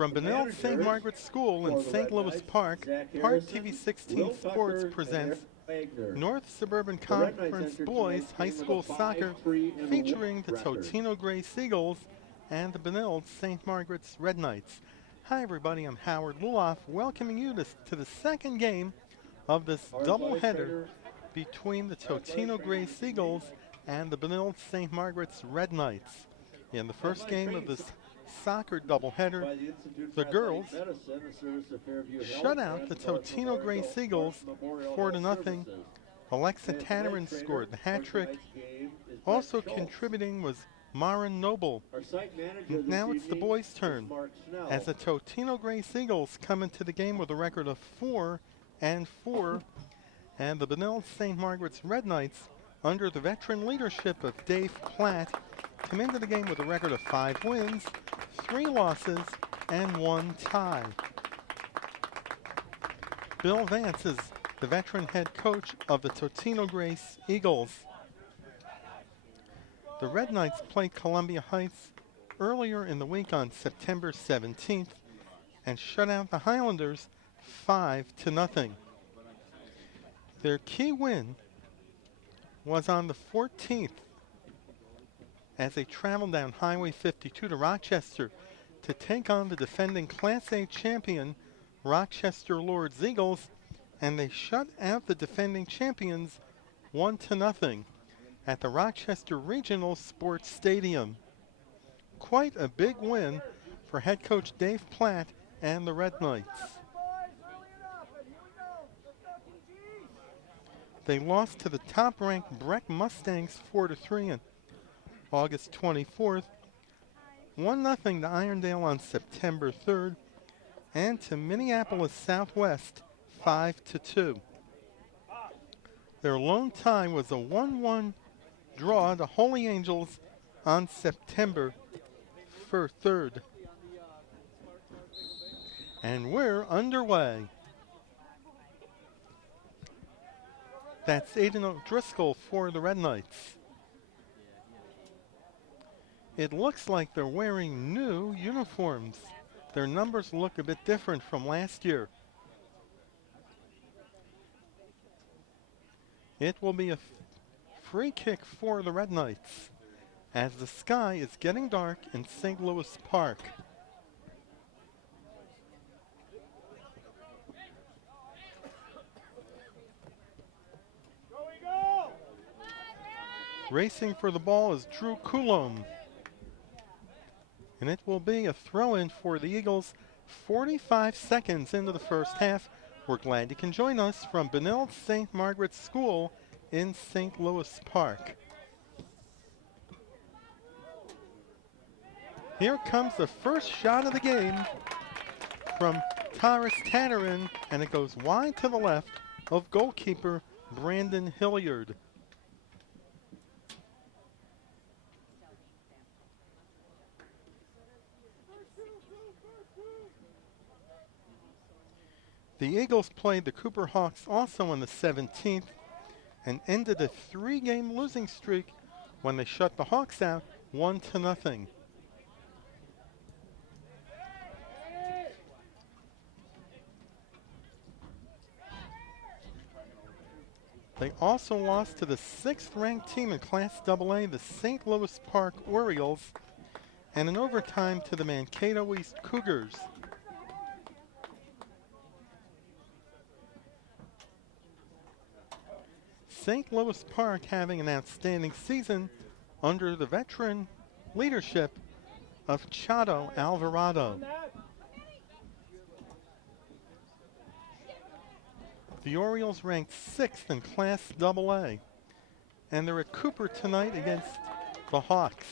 From Benilde-St. Margaret's School in St. Louis Park, ParkTV 16 Sports presents North Suburban Conference Boys High School Soccer featuring the Totino-Grace Eagles and the Benilde-St. Margaret's Red Knights. Hi everybody, I'm Howard Luloff, welcoming you to the second game of this doubleheader between the Totino-Grace Eagles and the Benilde-St. Margaret's Red Knights. In the first game of this soccer doubleheader, the girls shut out the Totino-Grace Eagles 4-0. Alexa Tannerin scored the hat trick. Also contributing was Marin Noble. Now it's the boys' turn, as the Totino-Grace Eagles come into the game with a record of 4-4, and the Benilde-St. Margaret's Red Knights, under the veteran leadership of Dave Platt, come into the game with a record of 5 wins, 3 losses, and 1 tie. Bill Vance is the veteran head coach of the Totino-Grace Eagles. The Red Knights played Columbia Heights earlier in the week on September 17th and shut out the Highlanders 5-0. Their key win was on the 14th as they traveled down Highway 52 to Rochester to take on the defending Class A champion Rochester Lords Eagles, and they shut out the defending champions 1-0 at the Rochester Regional Sports Stadium. Quite a big win for head coach Dave Platt and the Red Knights. They lost to the top-ranked Breck Mustangs 4-3 on August 24th, 1-0 to Irondale on September 3rd, and to Minneapolis Southwest 5-2. Their lone tie was a 1-1 draw to Holy Angels on September 3rd. And we're underway. That's Aiden O'Driscoll for the Red Knights. It looks like they're wearing new uniforms. Their numbers look a bit different from last year. It will be a free kick for the Red Knights as the sky is getting dark in St. Louis Park. Racing for the ball is Drew Coulomb. And it will be a throw-in for the Eagles 45 seconds into the first half. We're glad you can join us from Benilde-St. Margaret's School in St. Louis Park. Here comes the first shot of the game from Taurus Tannerin, and it goes wide to the left of goalkeeper Brandon Hilliard. The Eagles played the Cooper Hawks also on the 17th and ended a 3-game losing streak when they shut the Hawks out 1-0. They also lost to the 6th-ranked team in Class AA, the St. Louis Park Orioles, and in overtime to the Mankato East Cougars. St. Louis Park having an outstanding season under the veteran leadership of Chato Alvarado. The Orioles ranked 6th in Class AA, and they're at Cooper tonight against the Hawks.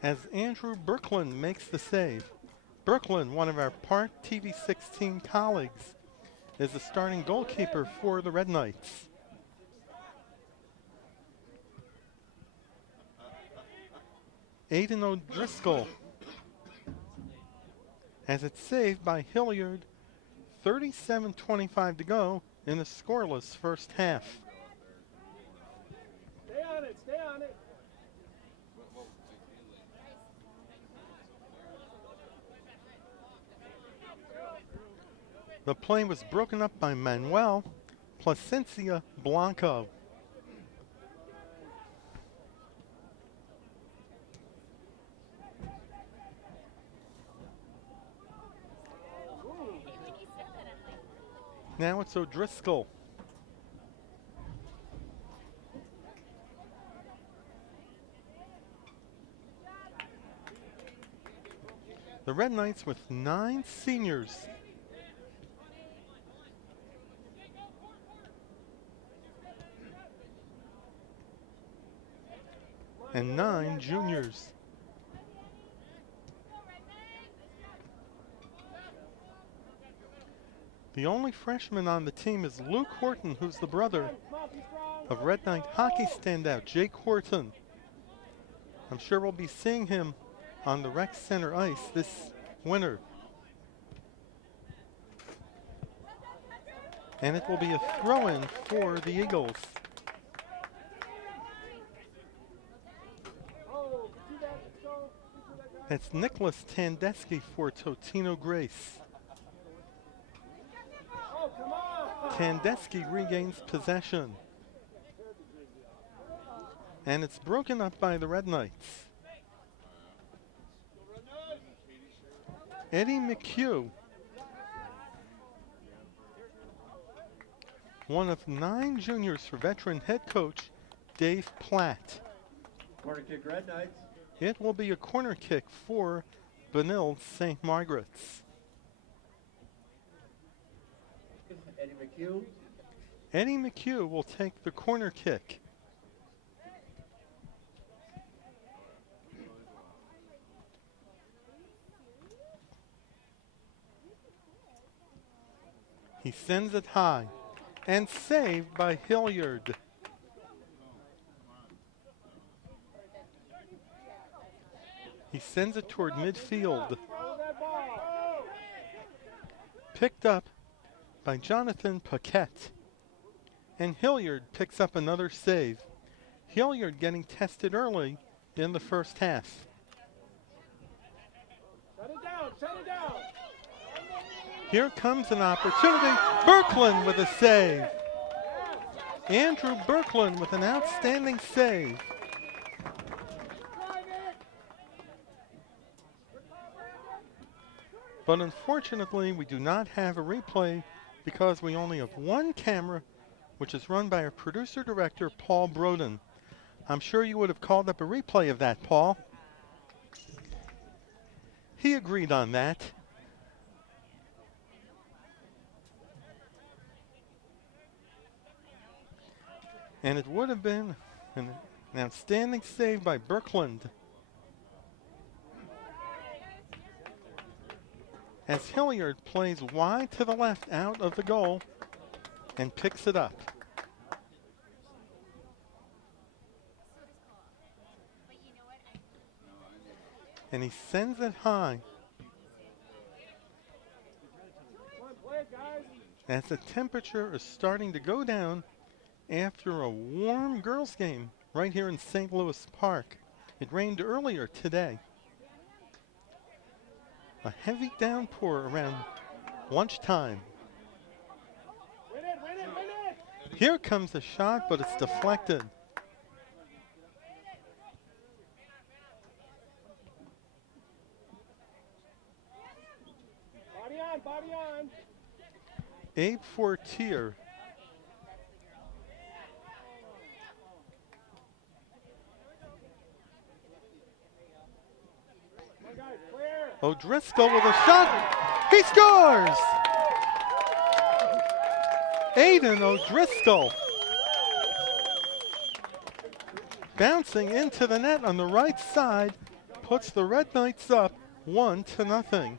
As Andrew Berklund makes the save. Berklund, one of our ParkTV 16 colleagues, is the starting goalkeeper for the Red Knights. Aiden O'Driscoll has it saved by Hilliard. 37:25 to go in a scoreless first half. Stay on it, stay on it. The play was broken up by Manuel Placencia Blanco. Now it's O'Driscoll. The Red Knights with 9 seniors. And 9 juniors. The only freshman on the team is Luke Horton, who's the brother of Red Knight hockey standout Jake Horton. I'm sure we'll be seeing him on the rec center ice this winter. And it will be a throw-in for the Eagles. That's Nicholas Tandeschi for Totino-Grace. Tandeschi regains possession. And it's broken up by the Red Knights. Eddie McHugh, one of 9 juniors for veteran head coach Dave Platt. Corner kick, Red Knights. It will be a corner kick for Benilde-St. Margaret's. Eddie McHugh. Eddie McHugh will take the corner kick. He sends it high and saved by Hilliard. He sends it toward midfield. Picked up by Jonathan Paquette. And Hilliard picks up another save. Hilliard getting tested early in the first half. Shut it down, shut it down. Here comes an opportunity. Berkland with a save. Andrew Berkland with an outstanding save. But unfortunately, we do not have a replay because we only have one camera, which is run by our producer-director, Paul Broden. I'm sure you would have called up a replay of that, Paul. He agreed on that. And it would have been an outstanding save by Berkland. As Hilliard plays wide to the left out of the goal and picks it up. And he sends it high. As the temperature is starting to go down after a warm girls' game right here in St. Louis Park. It rained earlier today. A heavy downpour around lunchtime. Win it, win it, win it. Here comes a shot, but it's deflected. Body on, body on. Abe Fortier. O'Driscoll with a shot. He scores! Aiden O'Driscoll. Bouncing into the net on the right side, puts the Red Knights up 1-0.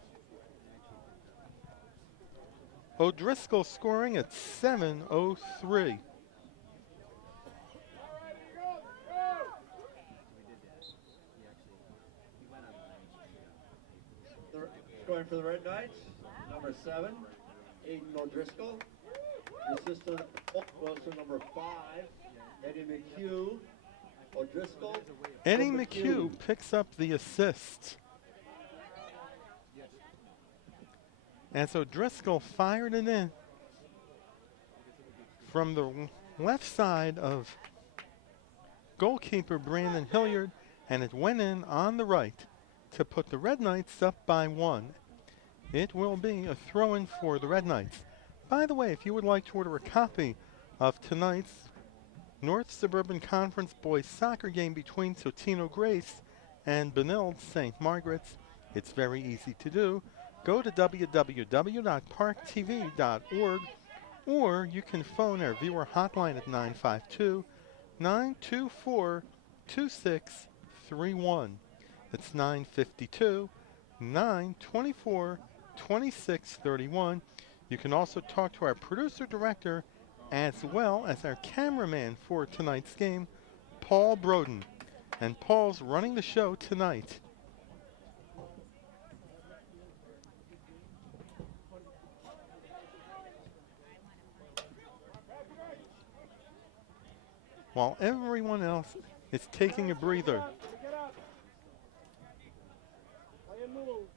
O'Driscoll scoring at 7:03. Scoring for the Red Knights, number 7, Aiden O'Driscoll. The assistant goes to number 5, Eddie McHugh. O'Driscoll. Eddie McHugh picks up the assist. as O'Driscoll fired it in from the left side of goalkeeper Brandon Hilliard, and it went in on the right to put the Red Knights up by 1. It will be a throw-in for the Red Knights. By the way, if you would like to order a copy of tonight's North Suburban Conference boys soccer game between Totino-Grace and Benilde-St. Margaret's, it's very easy to do. Go to www.parktv.org, or you can phone our viewer hotline at 952-924-2631. That's 952-924-2631. You can also talk to our producer-director as well as our cameraman for tonight's game, Paul Broden. And Paul's running the show tonight. While everyone else is taking a breather. Get up. Play and move.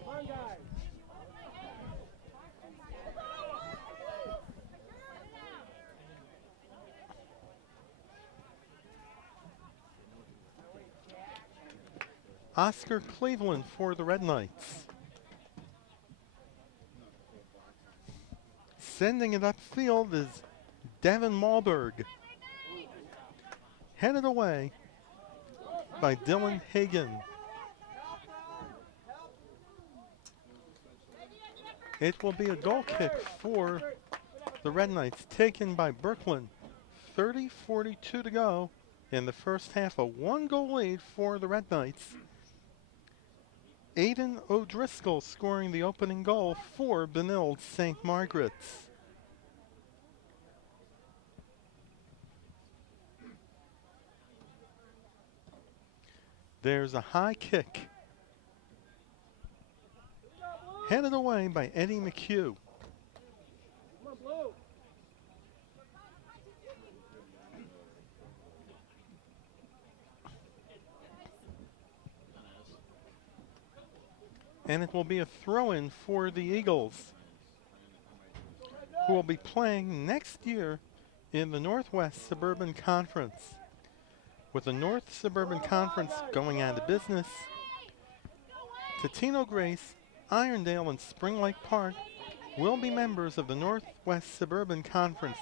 Come on, guys. Oscar Cleveland for the Red Knights. Sending it upfield is Devin Malberg. Headed away by Dylan Hagan. It will be a goal kick for the Red Knights, taken by Brooklyn. 30:42 to go in the first half. A 1-goal lead for the Red Knights. Aiden O'Driscoll scoring the opening goal for Benilde-St. Margaret's. There's a high kick. Headed away by Eddie McHugh. Come on, Blue. And it will be a throw-in for the Eagles, who will be playing next year in the Northwest Suburban Conference. With the North Suburban Conference going out of business, Totino-Grace, Irondale, and Spring Lake Park will be members of the Northwest Suburban Conference,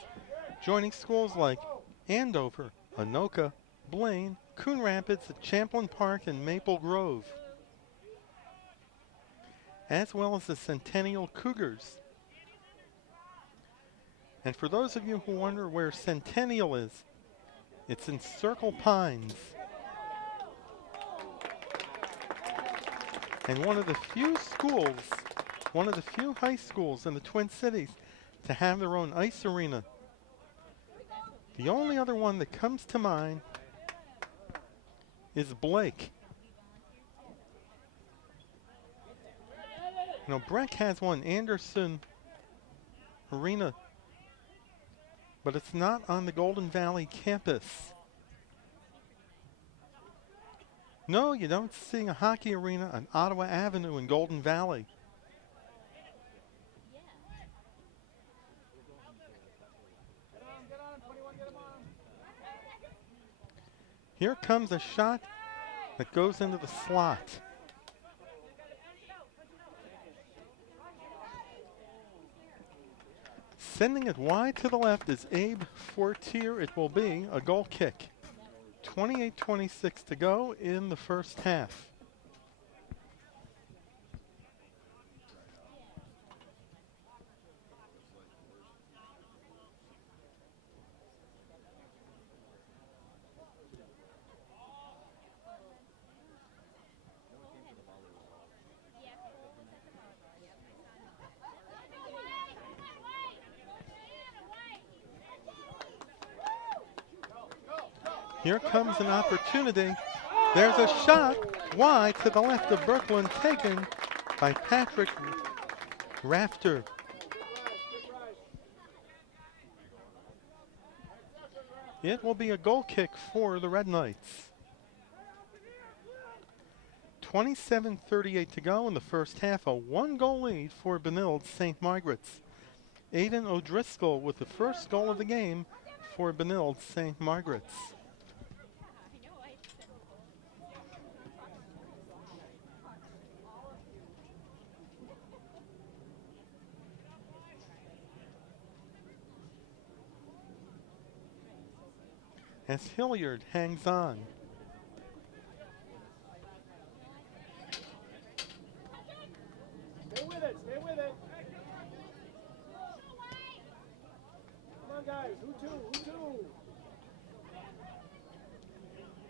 joining schools like Andover, Anoka, Blaine, Coon Rapids, Champlain Park, and Maple Grove, as well as the Centennial Cougars. And for those of you who wonder where Centennial is, it's in Circle Pines. And one of the few schools, one of the few high schools in the Twin Cities to have their own ice arena. The only other one that comes to mind is Blake. You know, Breck has one, Anderson Arena, but it's not on the Golden Valley campus. No, you don't see a hockey arena on Ottawa Avenue in Golden Valley. Get on, 21, get him on. Here comes a shot that goes into the slot. Sending it wide to the left is Abe Fortier. It will be a goal kick. 28:26 to go in the first half. Here comes an opportunity. There's a shot wide to the left of Brooklyn, taken by Patrick Rafter. It will be a goal kick for the Red Knights. 27:38 to go in the first half. A 1-goal lead for Benilde-St. Margaret's. Aiden O'Driscoll with the first goal of the game for Benilde-St. Margaret's. As Hilliard hangs on. Stay with it, stay with it. Come on, guys. Who two?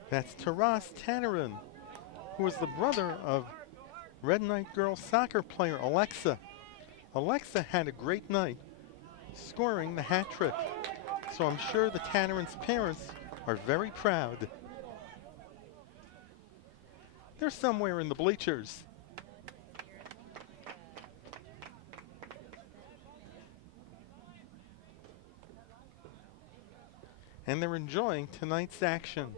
That's Taras Tannerin, who is the brother of Red Knight girls soccer player Alexa. Alexa had a great night, scoring the hat trick. So I'm sure the Tannerin's parents are very proud. They're somewhere in the bleachers. And they're enjoying tonight's action.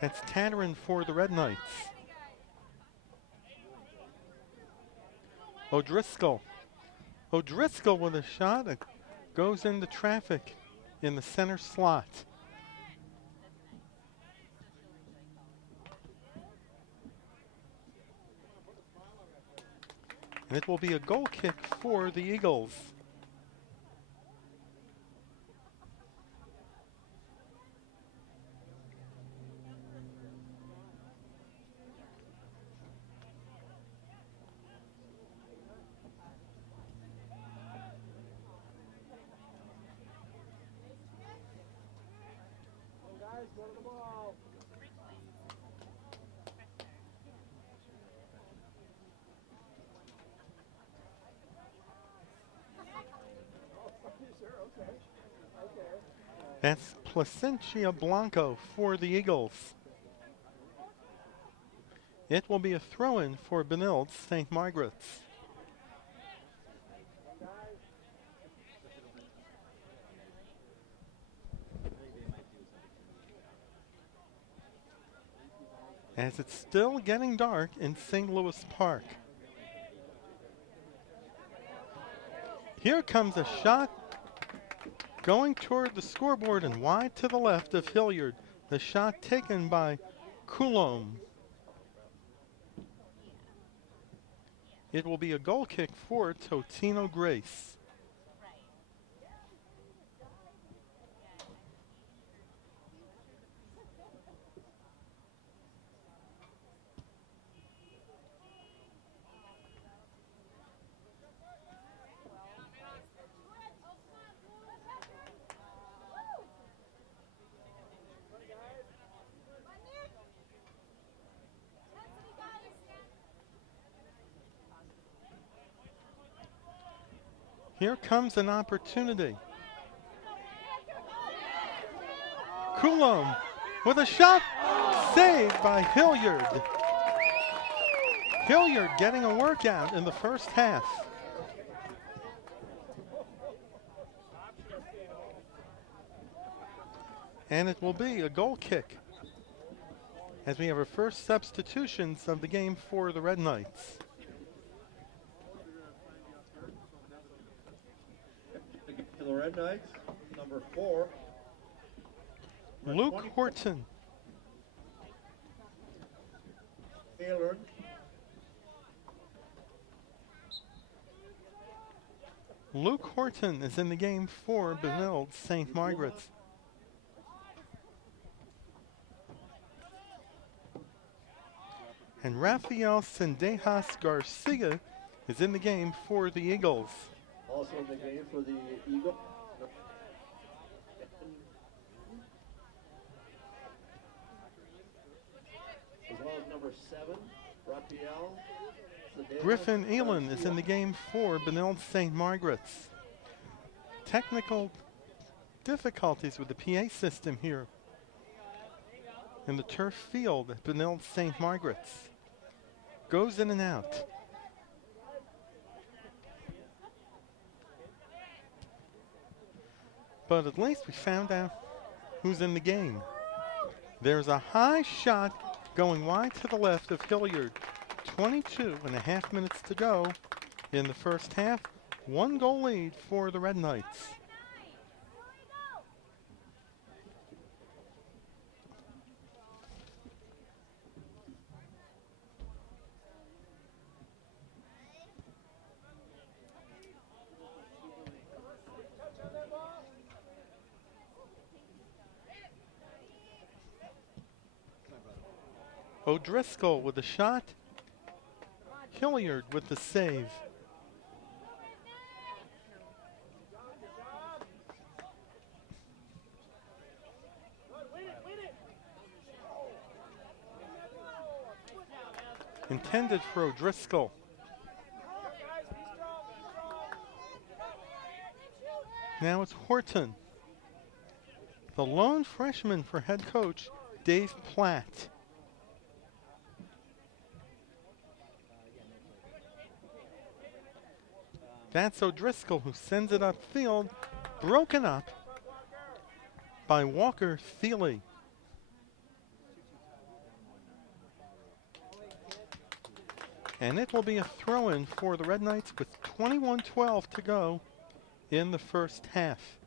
That's Tannerin for the Red Knights. O'Driscoll. O'Driscoll with a shot that goes into traffic in the center slot. And it will be a goal kick for the Eagles. Go to the ball. Sure, okay. That's Placentia Blanco for the Eagles. It will be a throw-in for Benilde-St. Margaret's. As it's still getting dark in St. Louis Park. Here comes a shot going toward the scoreboard and wide to the left of Hilliard. The shot taken by Coulomb. It will be a goal kick for Totino-Grace. Here comes an opportunity. Coulomb with a shot, saved by Hilliard. Hilliard getting a workout in the first half. And it will be a goal kick as we have our first substitutions of the game for the Red Knights. The Red Knights, number 4. Luke Horton. Taylor. Luke Horton is in the game for Benilde-St. Margaret's. And Rafael Sendejas Garcia is in the game for the Eagles. Also in the game for the Eagles. As well as number 7, Rafael. Griffin Elon is in the game for Benilde-St. Margaret's. Technical difficulties with the PA system here in the turf field at Benilde-St. Margaret's. Goes in and out. But at least we found out who's in the game. There's a high shot going wide to the left of Hilliard. 22.5 minutes to go in the first half. 1-goal lead for the Red Knights. O'Driscoll with the shot. Hilliard with the save. Intended for O'Driscoll. Now it's Horton. The lone freshman for head coach Dave Platt. That's O'Driscoll who sends it upfield, broken up by Walker Thiele. And it will be a throw-in for the Red Knights with 21:12 to go in the first half.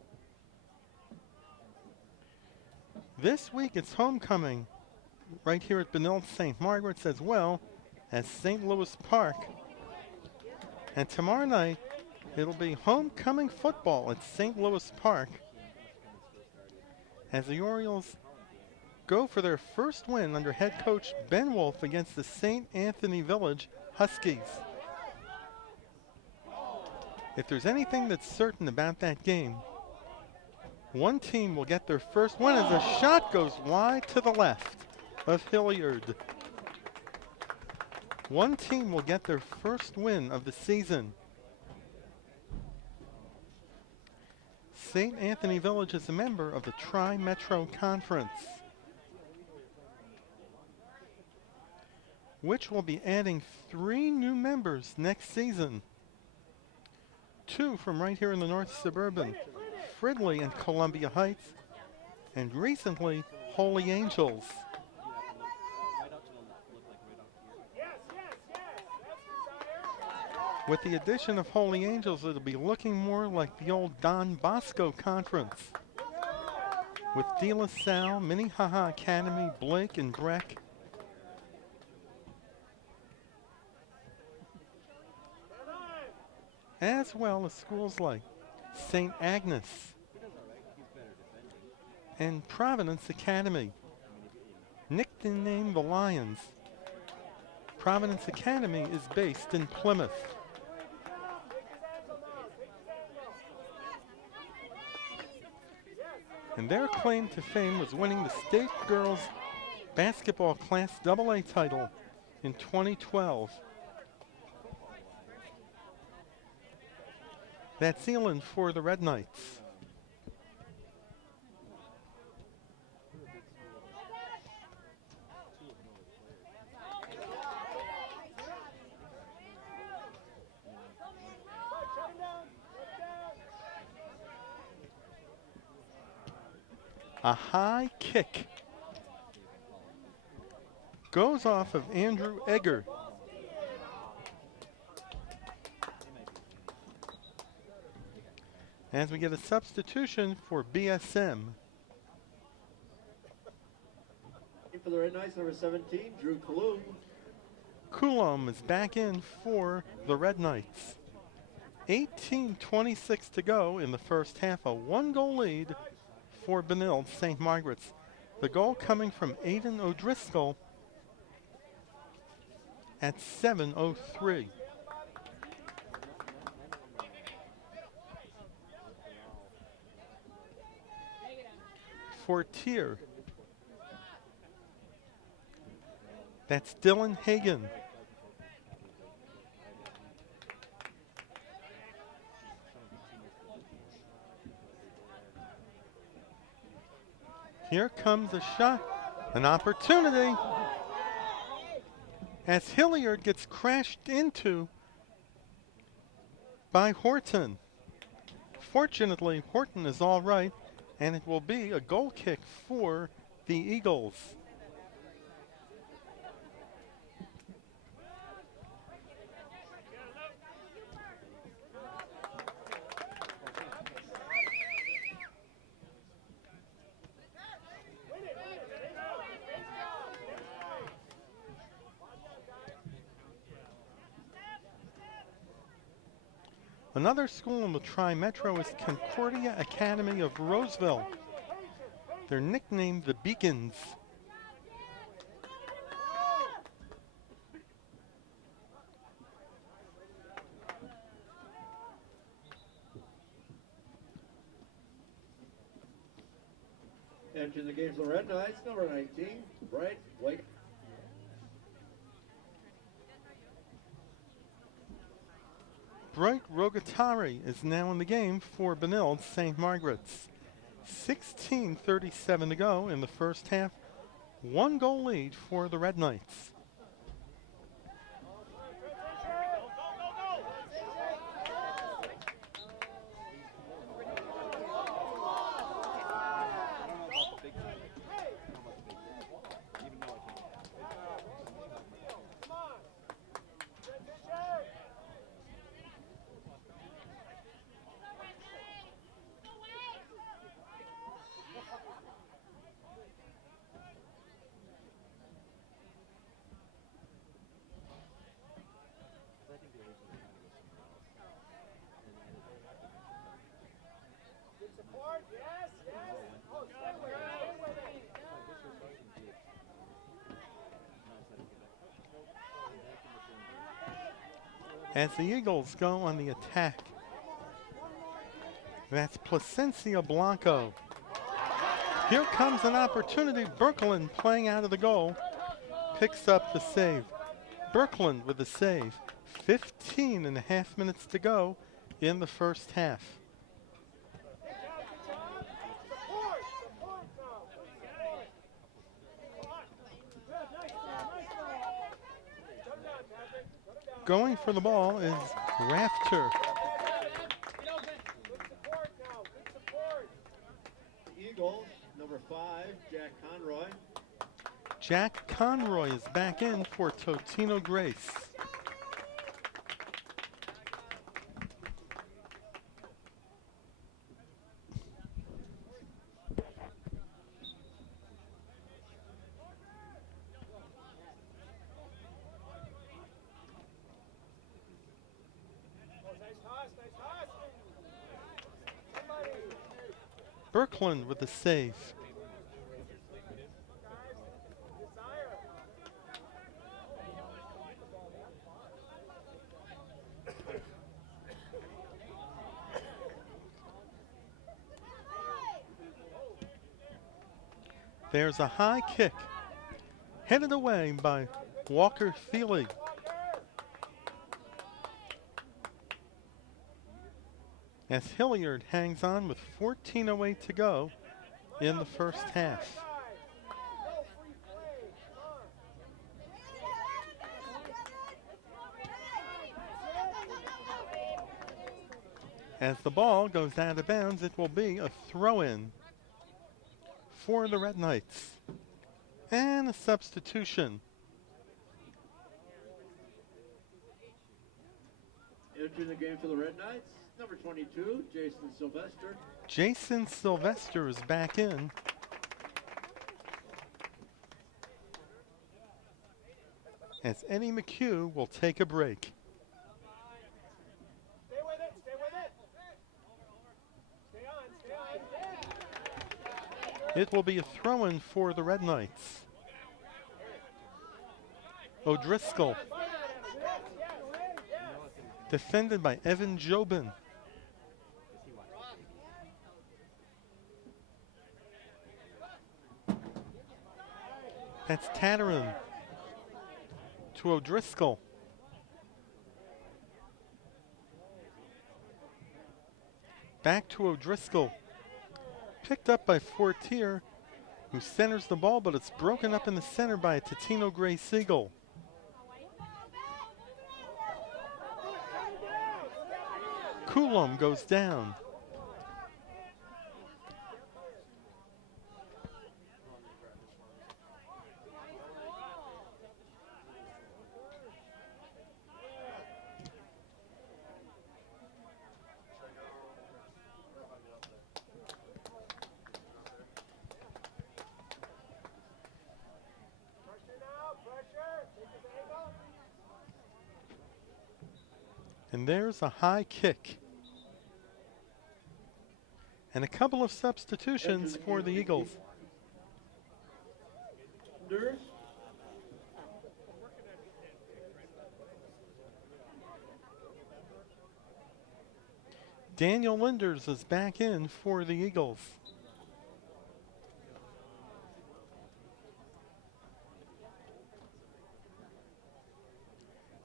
This week it's homecoming right here at Benilde-St. Margaret's as well as St. Louis Park. And tomorrow night it'll be homecoming football at St. Louis Park as the Orioles go for their first win under head coach Ben Wolf against the St. Anthony Village Huskies. If there's anything that's certain about that game, one team will get their first win as a shot goes wide to the left of Hilliard. One team will get their first win of the season. St. Anthony Village is a member of the Tri-Metro Conference, which will be adding 3 new members next season. 2 from right here in the North Suburban, Fridley and Columbia Heights, and recently Holy Angels. With the addition of Holy Angels, it'll be looking more like the old Don Bosco Conference, with De La Salle, Minnehaha Academy, Blake, and Breck. As well as schools like St. Agnes and Providence Academy, nicknamed the Lions. Providence Academy is based in Plymouth. And their claim to fame was winning the state girls basketball Class AA title in 2012. That's Zealand for the Red Knights. A high kick goes off of Andrew Egger. As we get a substitution for BSM. For the Red Knights, number 17, Drew Coulomb. Coulomb is back in for the Red Knights. 18:26 to go in the first half, a 1-goal lead for Benilde-St. Margaret's. The goal coming from Aiden O'Driscoll at 7:03. Fortier. That's Dylan Hagan. Here comes a shot, an opportunity, as Hilliard gets crashed into by Horton. Unfortunately, Horton is all right, and it will be a goal kick for the Eagles. Another school in the Tri-Metro is Concordia Academy of Roseville. They're nicknamed the Beacons. Entering the game for the Red Knights, number 19, Bright Blake. Bright Rogatari is now in the game for Benilde-St. Margaret's. 16:37 to go in the first half. 1-goal lead for the Red Knights. As the Eagles go on the attack, that's Placencia Blanco. Here comes an opportunity. Birkeland playing out of the goal, picks up the save. Birkeland with the save. 15.5 minutes to go in the first half. Going for the ball is Rafter. Eagles, number 5, Jack Conroy. Jack Conroy is back in for Totino-Grace. Birkeland with the save. There's a high kick, headed away by Walker Thiele. As Hilliard hangs on with 14:08 to go in the first half. As the ball goes out of bounds, it will be a throw-in for the Red Knights. And a substitution. Entering the game for the Red Knights, number 22, Jason Sylvester. Jason Sylvester is back in. As Eddie McHugh will take a break. Stay with it, stay with it. Stay on, stay on. It will be a throw-in for the Red Knights. O'Driscoll. Defended by Evan Jobin. That's Tatterin to O'Driscoll. Back to O'Driscoll. Picked up by Fortier, who centers the ball, but it's broken up in the center by a Totino-Grace Eagle. Coulomb goes down. And there's a high kick. And a couple of substitutions for the Eagles. Daniel Linders is back in for the Eagles.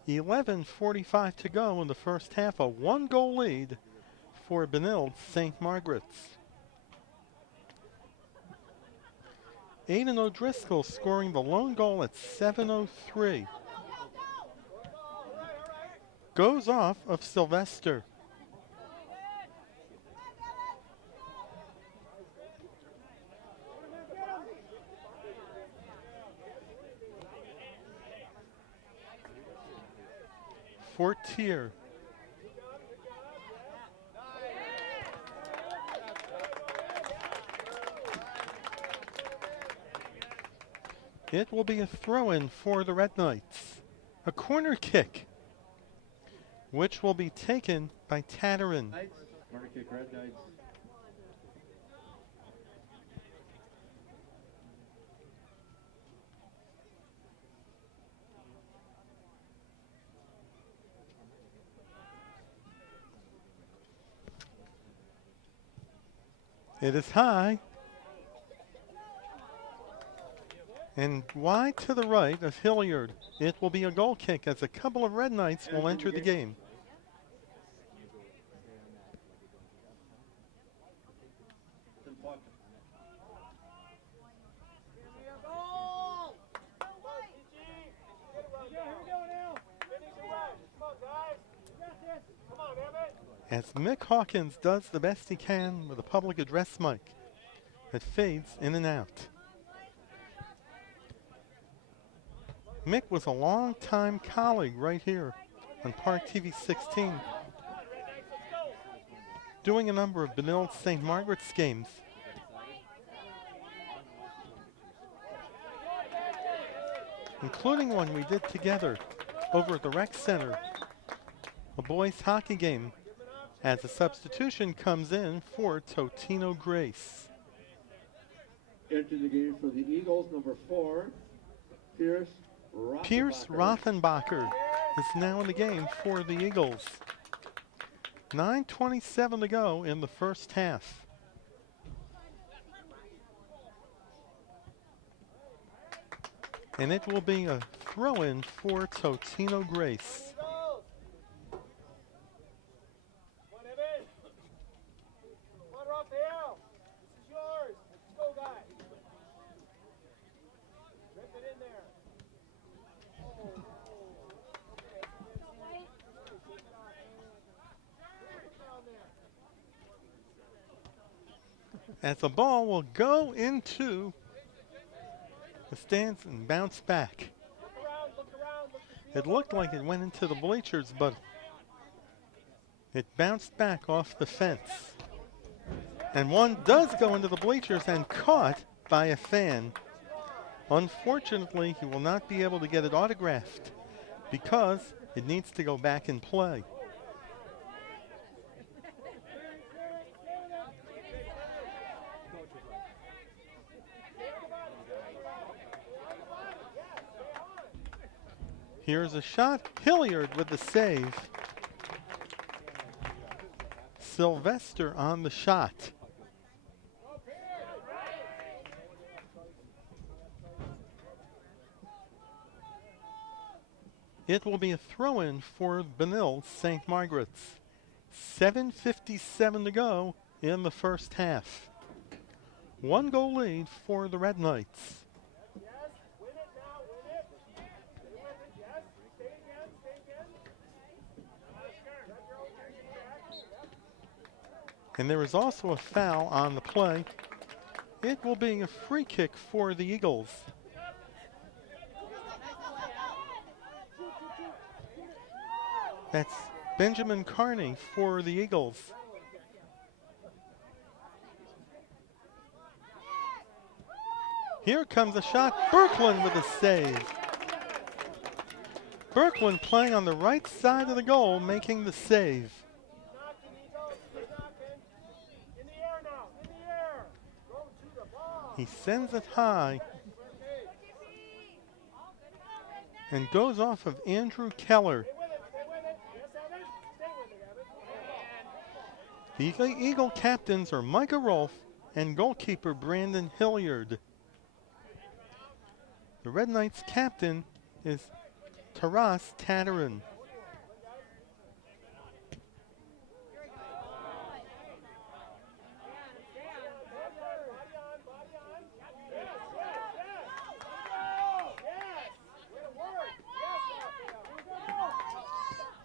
.11:45 to go in the first half, a 1-goal lead for Benilde-St. Margaret's. Aiden O'Driscoll scoring the lone goal at 7:03. Goes off of Sylvester. Fortier. It will be a throw-in for the Red Knights. A corner kick, which will be taken by Tatterin. Corner kick, Red Knights. It is high. And wide to the right of Hilliard. It will be a goal kick as a couple of Red Knights will enter the game. As Mick Hawkins does the best he can with a public address mic that fades in and out. Mick was a long-time colleague right here on ParkTV 16, doing a number of Benilde-St. Margaret's games. Including one we did together over at the Rec Center, a boys hockey game, as a substitution comes in for Totino-Grace. Into the game for the Eagles, number 4, Pierce Rothenbacher is now in the game for the Eagles. 9:27 to go in the first half. And it will be a throw-in for Totino-Grace. As the ball will go into the stands and bounce back. It looked like it went into the bleachers, but it bounced back off the fence. And one does go into the bleachers and caught by a fan. Unfortunately, he will not be able to get it autographed because it needs to go back in play. Here's a shot. Hilliard with the save. Sylvester on the shot. It will be a throw-in for Benilde-St. Margaret's. 7:57 to go in the first half. 1-goal lead for the Red Knights. And there is also a foul on the play. It will be a free kick for the Eagles. That's Benjamin Carney for the Eagles. Here comes a shot. Berkland with a save. Berkland playing on the right side of the goal, making the save. Knocking, Eagles. He's knocking. In the air now. In the air. Go to the ball. He sends it high and goes off of Andrew Keller. Stay with it. Stay with it. Yes, Evan. Stay with it, Evan. The Eagle captains are Micah Rolfe and goalkeeper Brandon Hilliard. The Red Knights captain is Taras Tatarin.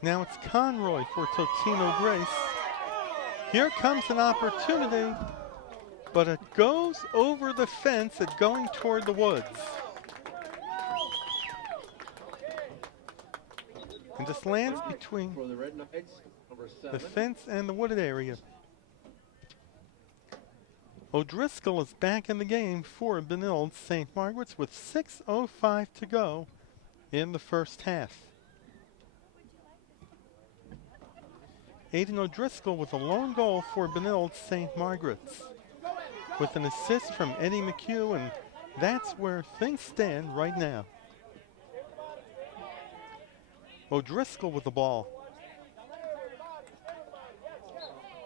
Now it's Conroy for Totino-Grace. Here comes an opportunity, but it goes over the fence at going toward the woods. And just lands between For the Red Knights, number the 7. fence and the wooded area. O'Driscoll is back in the game for Benilde-St. Margaret's with 6:05 to go in the first half. Aiden O'Driscoll with a lone goal for Benilde-St. Margaret's, with an assist from Eddie McHugh, and that's where things stand right now. O'Driscoll with the ball.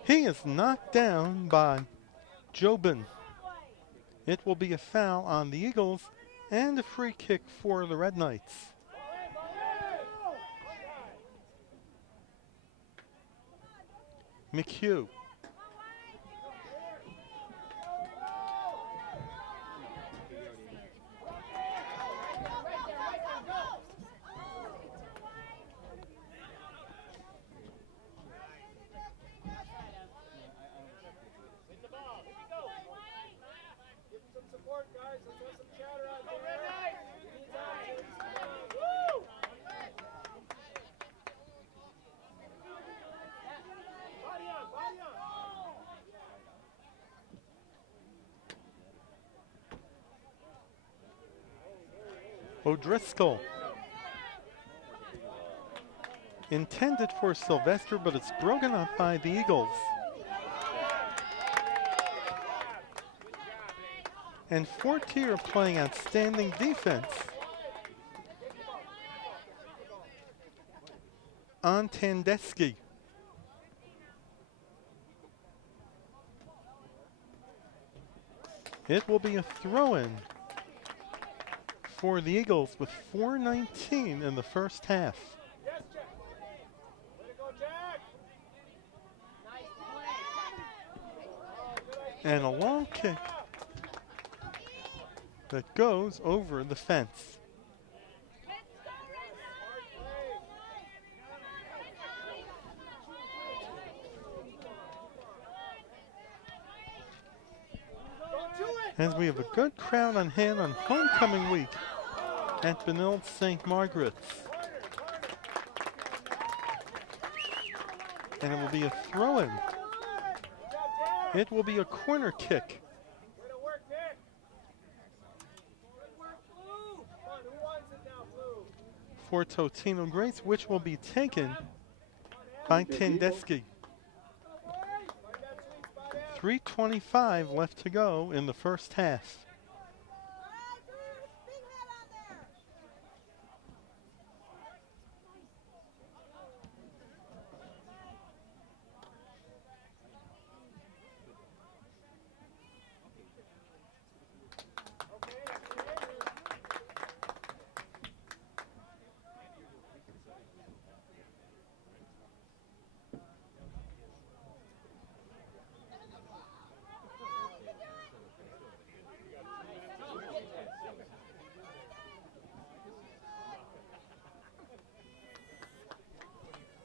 He is knocked down by Jobin. It will be a foul on the Eagles and a free kick for the Red Knights. McHugh. Support, guys. Let's have some chatter out there. We need action. Woo! Body on, body on. O'Driscoll. Intended for Sylvester, but it's broken up by the Eagles. And Fortier playing outstanding defense on Tandesky. It will be a throw-in for the Eagles with 4:19 in the first half. Yes, Jack. Way to go, Jack. And a long kick that goes over the fence. As we have a good crowd on hand on homecoming week at Benilde-St. Margaret's. And it will be a throw-in. It will be a corner kick. Way to work, Nick. Good work, Blue. Come on, who wants it now, Blue? For Totino-Grace, which will be taken by Tandesky. 3:25 left to go in the first half.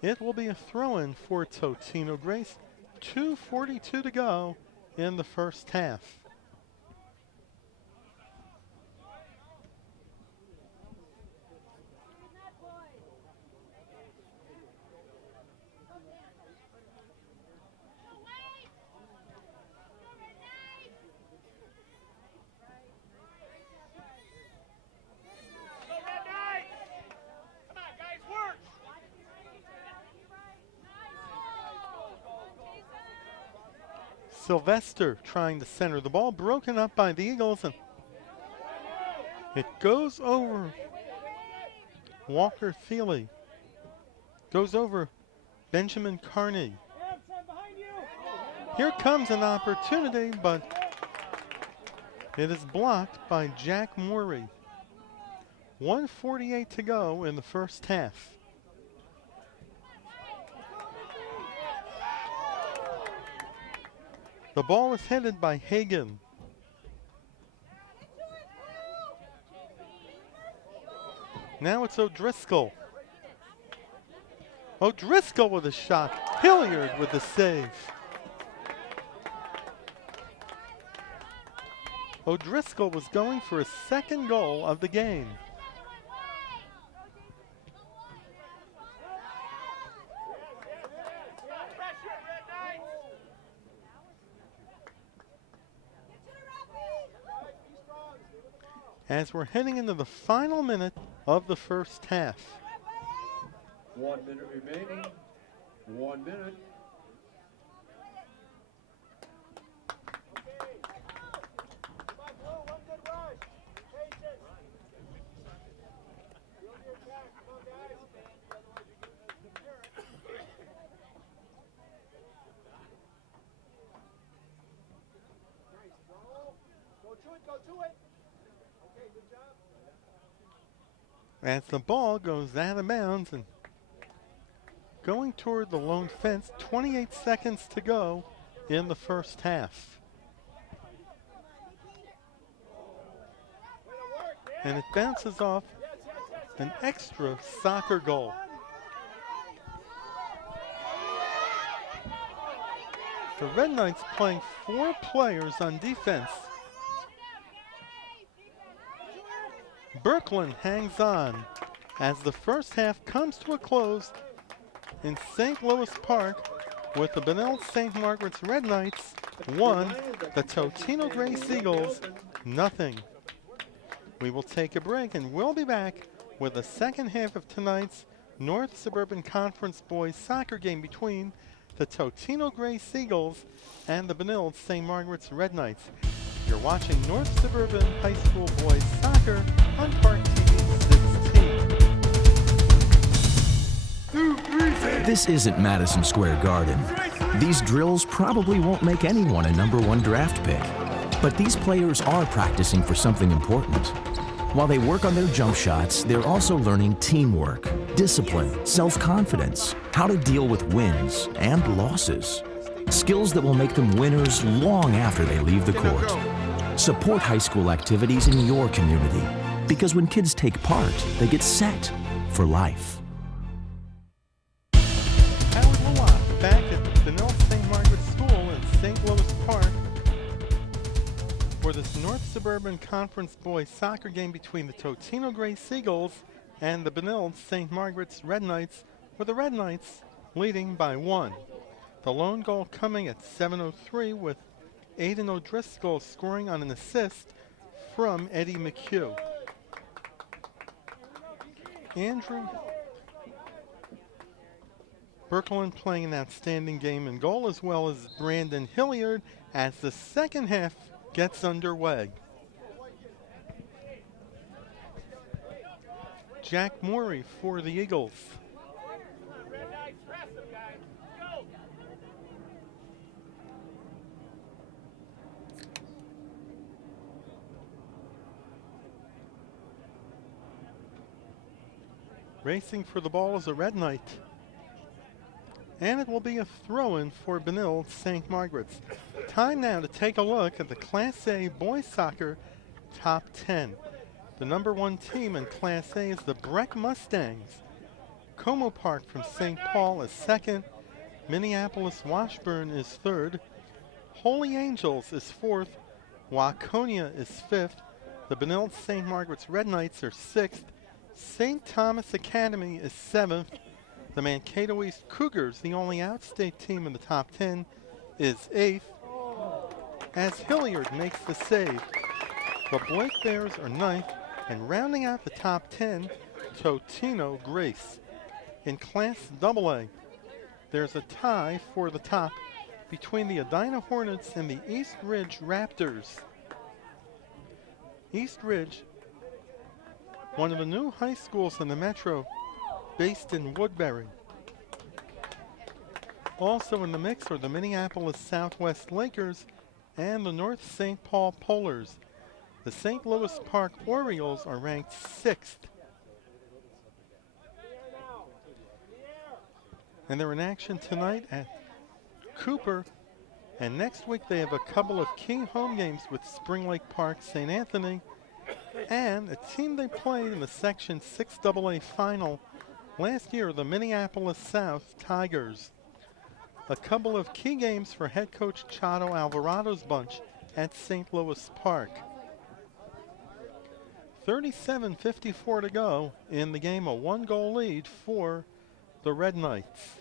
It will be a throw-in for Totino-Grace. 2:42 to go in the first half. Sylvester trying to center the ball, broken up by the Eagles, and it goes over Walker Thiele. Goes over Benjamin Carney. Here comes an opportunity, but it is blocked by Jack Morey. 1:48 to go in the first half. The ball was headed by Hagan. Now it's O'Driscoll. O'Driscoll with a shot. Hilliard with the save. O'Driscoll was going for his second goal of the game. As we're heading into the final minute of the first half. 1 minute remaining. 1 minute. Go to it. Okay, good job. As the ball goes out of bounds and going toward the lone fence, 28 seconds to go in the first half. And it bounces off an extra soccer goal. The Red Knights playing 4 players on defense. Birkeland hangs on as the first half comes to a close in St. Louis Park with the Benilde-St. Margaret's Red Knights 1, the Totino-Grace Eagles 0. We will take a break and we'll be back with the second half of tonight's North Suburban Conference Boys soccer game between the Totino-Grace Eagles and the Benilde-St. Margaret's Red Knights. You're watching North Suburban High School Boys Soccer on ParkTV 16. This isn't Madison Square Garden. These drills probably won't make anyone a #1 draft pick. But these players are practicing for something important. While they work on their jump shots, they're also learning teamwork, discipline, self-confidence, how to deal with wins and losses. Skills that will make them winners long after they leave the court. Support high school activities in your community, because when kids take part, they get set for life. Howard Lewat back at Benilde-St. Margaret's School in St. Louis Park for this North Suburban Conference Boys soccer game between the Totino-Grace Eagles and the Benilde-St. Margaret's Red Knights, with the Red Knights leading by 1. The lone goal coming at 7:03 with Aiden O'Driscoll scoring on an assist from Eddie McHugh. Andrew Birkeland playing an outstanding game in goal, as well as Brandon Hilliard, as the second half gets underway. Jack Morey for the Eagles. Racing for the ball is a Red Knight. And it will be a throw-in for Benilde-St. Margaret's. Time now to take a look at the Class A boys soccer top 10. The #1 team in Class A is the Breck Mustangs. Como Park from St. Paul is second. Minneapolis Washburn is third. Holy Angels is fourth. Waconia is fifth. The Benilde-St. Margaret's Red Knights are sixth. St. Thomas Academy is seventh. The Mankato East Cougars, the only outstate team in the top 10, is eighth. As Hilliard makes the save, the Blake Bears are ninth, and rounding out the top 10, Totino-Grace. In Class AA, there's a tie for the top between the Edina Hornets and the East Ridge Raptors. East Ridge, one of the new high schools in the metro, based in Woodbury. Also in the mix are the Minneapolis Southwest Lakers and the North St. Paul Polars. The St. Louis Park Orioles are ranked 6th. And they're in action tonight at Cooper. And next week they have a couple of key home games with Spring Lake Park St. Anthony and a team they played in the Section 6AA final last year, the Minneapolis South Tigers. A couple of key games for head coach Chato Alvarado's bunch at St. Louis Park. 37:54 to go in the game, a 1-goal lead for the Red Knights.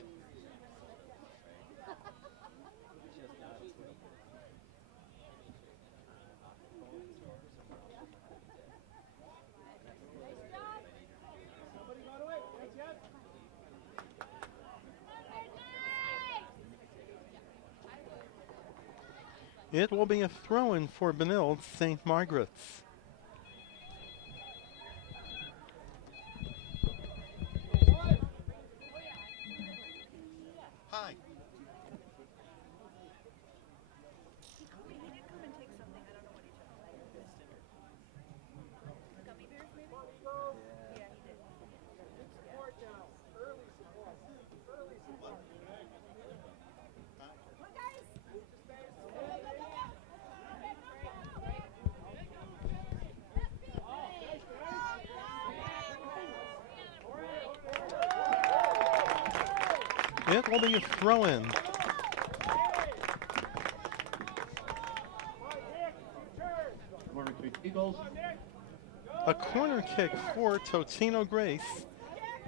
It will be a throw-in for Benilde-St. Margaret's. Hi. It will be a throw-in. A corner kick for Totino-Grace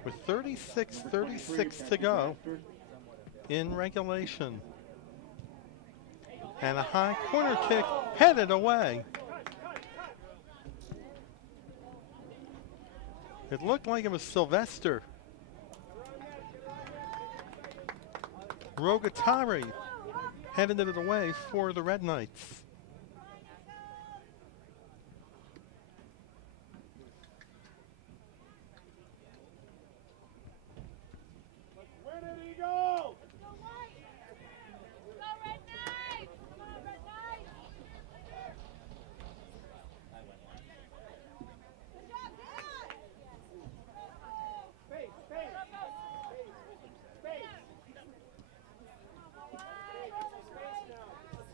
with 36:36 to go in regulation. And a high corner kick headed away. It looked like it was Sylvester. Rogatari headed it away for the Red Knights. Where did he go?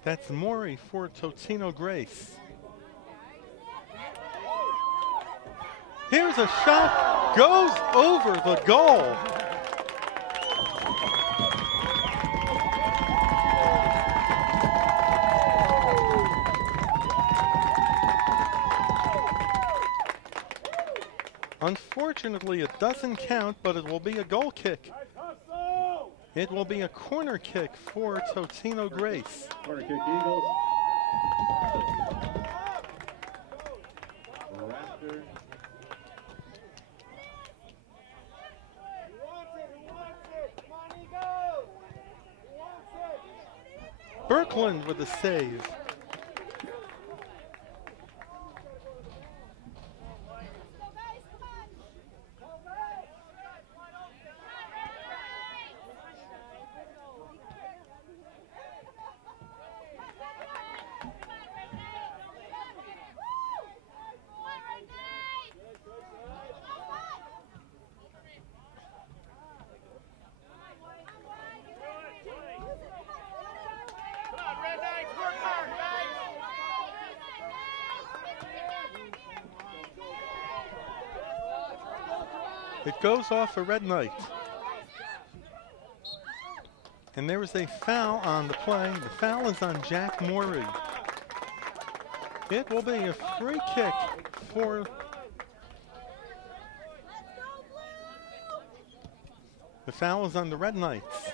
That's Maury for Totino-Grace. Here's a shot, goes over the goal. Unfortunately, it doesn't count, but it will be a goal kick. It will be a corner kick for Totino-Grace. Corner kick, Eagles. Raptor. Birkland with a save. It goes off a Red Knight. And there is a foul on the play. The foul is on Jack Morey. It will be a free kick for the foul is on the Red Knights.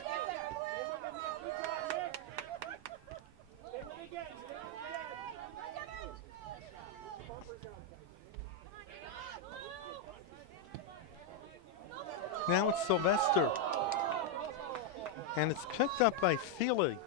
Now it's Sylvester. And it's picked up by Feely.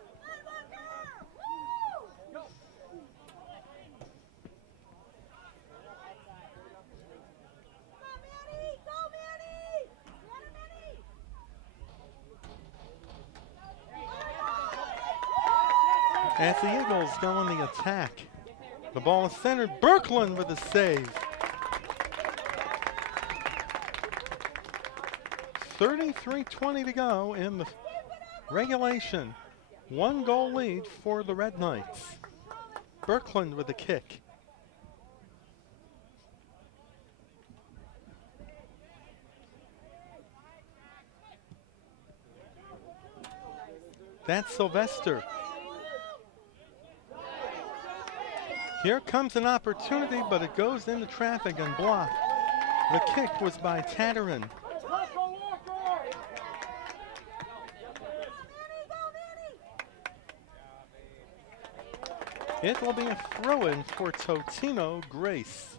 As the Eagles go on the attack, the ball is centered. Birkland with a save. 33:20 to go in the regulation. 1-goal lead for the Red Knights. Birkland with a kick. That's Sylvester. Here comes an opportunity, but it goes into traffic and blocked. The kick was by Tatterin. It will be a throw-in for Totino-Grace.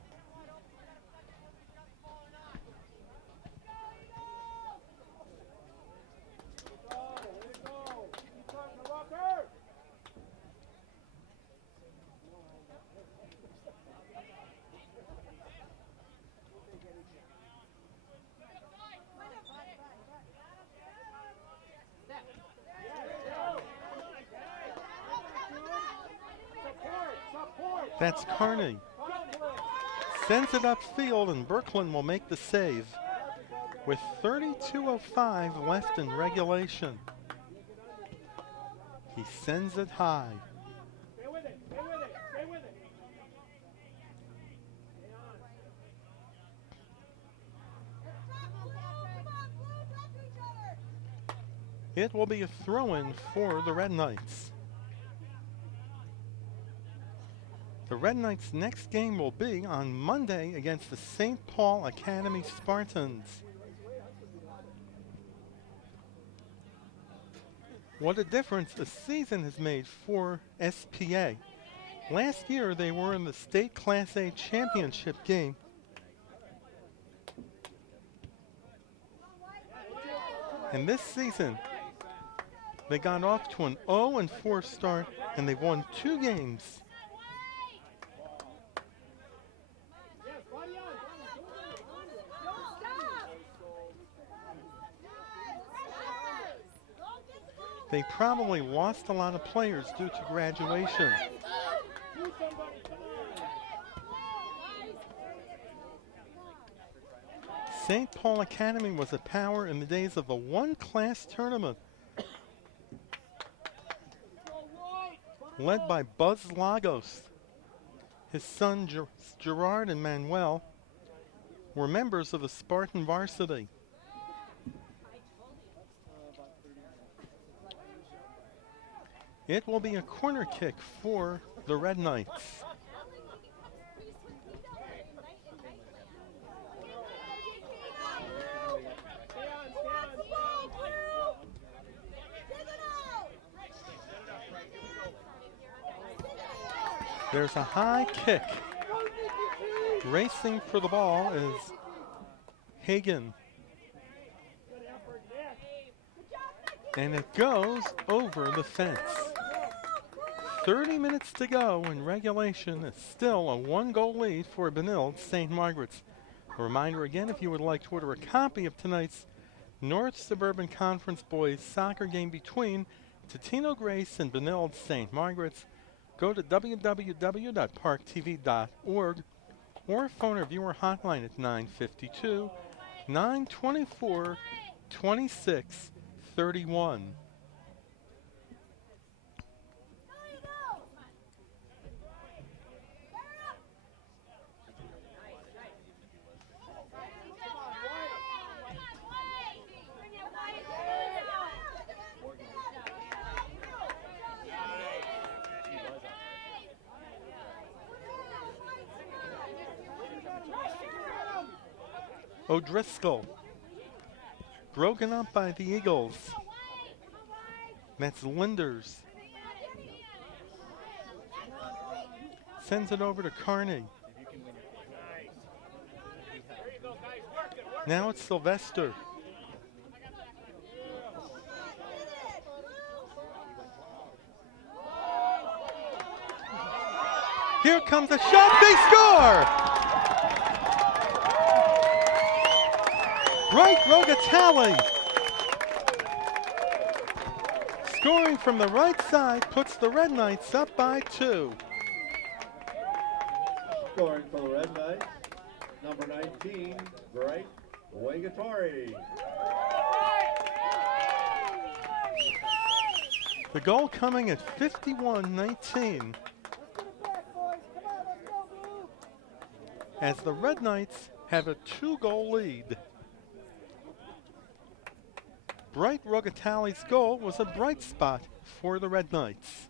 That's Carney. Sends it upfield, and Birkland will make the save with 32:05 left in regulation. He sends it high. Stay with it, stay with it, stay with it. It will be a throw-in for the Red Knights. The Red Knights' next game will be on Monday against the St. Paul Academy Spartans. What a difference a season has made for SPA. Last year they were in the state Class A championship game. And this season they got off to an 0-4 start, and they've won 2 games. They probably lost a lot of players due to graduation. St. Paul Academy was a power in the days of the one-class tournament, led by Buzz Lagos. His son Gerard and Manuel were members of the Spartan varsity. It will be a corner kick for the Red Knights. There's a high kick. Racing for the ball is Hagen. And it goes over the fence. 30 minutes to go in regulation. It's still a 1-goal lead for Benilde-St. Margaret's. A reminder again, if you would like to order a copy of tonight's North Suburban Conference boys soccer game between Totino-Grace and Benilde-St. Margaret's, go to www.parktv.org or phone our viewer hotline at 952-924-2631. O'Driscoll, broken up by the Eagles. That's Linders. Sends it over to Carney. Now it's Sylvester. Here comes a shot, they score! Right, Rogatali Scoring from the right side puts the Red Knights up by 2. Scoring for the Red Knights, number 19, Bright Waigatori. The goal coming at 51-19 as the Red Knights have a 2-goal lead. Bright Rogatali's goal was a bright spot for the Red Knights.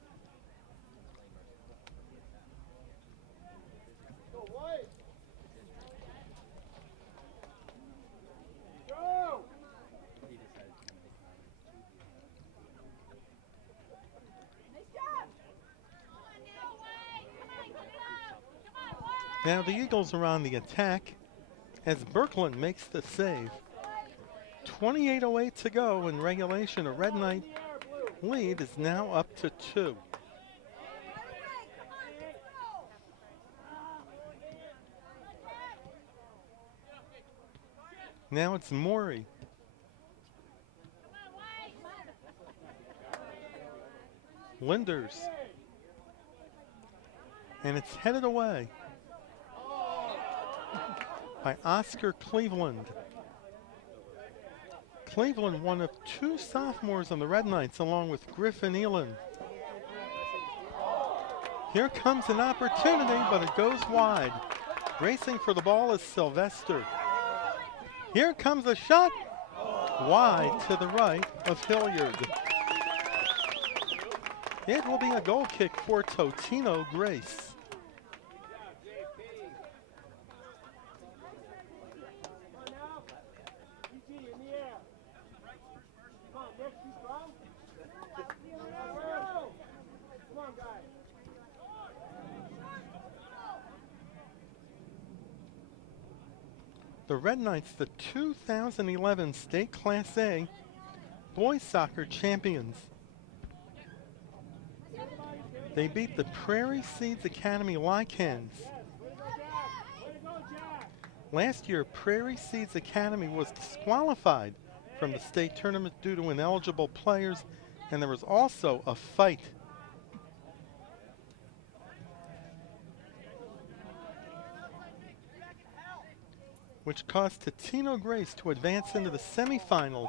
Now the Eagles are on the attack as Birkeland makes the save. 28:08 to go in regulation. A Red Knight lead is now up to 2. Now it's Morey. Linders. And it's headed away by Oscar Cleveland. Cleveland, one of 2 sophomores on the Red Knights, along with Griffin Elin. Here comes an opportunity, but it goes wide. Racing for the ball is Sylvester. Here comes a shot, wide to the right of Hilliard. It will be a goal kick for Totino-Grace. The Red Knights, the 2011 State Class A boys soccer champions. They beat the Prairie Seeds Academy Lycans. Last year, Prairie Seeds Academy was disqualified from the state tournament due to ineligible players, and there was also a fight. Which caused Totino-Grace to advance into the semifinals.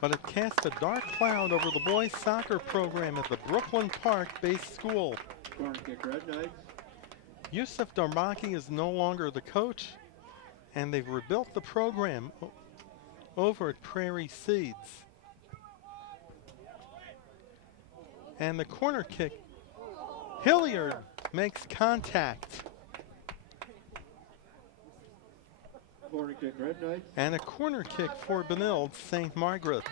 But it cast a dark cloud over the boys soccer program at the Brooklyn Park-based school. Corner kick, Red Knights. Yusuf Darmaki is no longer the coach, and they've rebuilt the program over at Prairie Seeds. And the corner kick, Hilliard makes contact. Corner kick, Red Knights. And a corner kick for Benilde-St. Margaret's.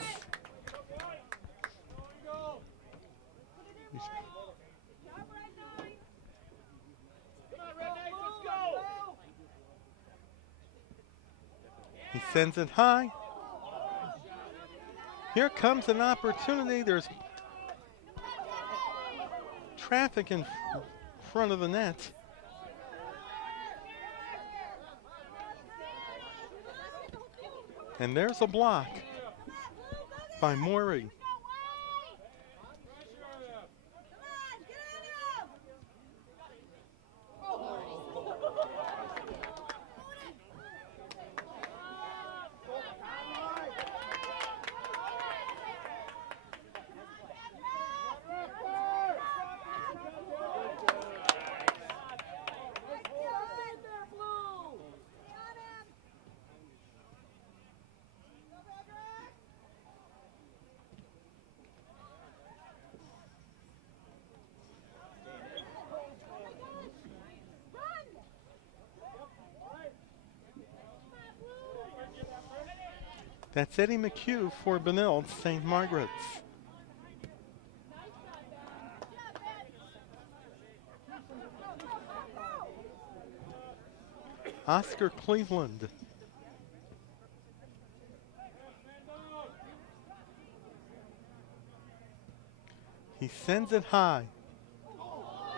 He sends it high. Here comes an opportunity. There's traffic in front of the net. And there's a block by Morey. That's Eddie McHugh for Benilde-St. Margaret's. Oscar Cleveland. He sends it high.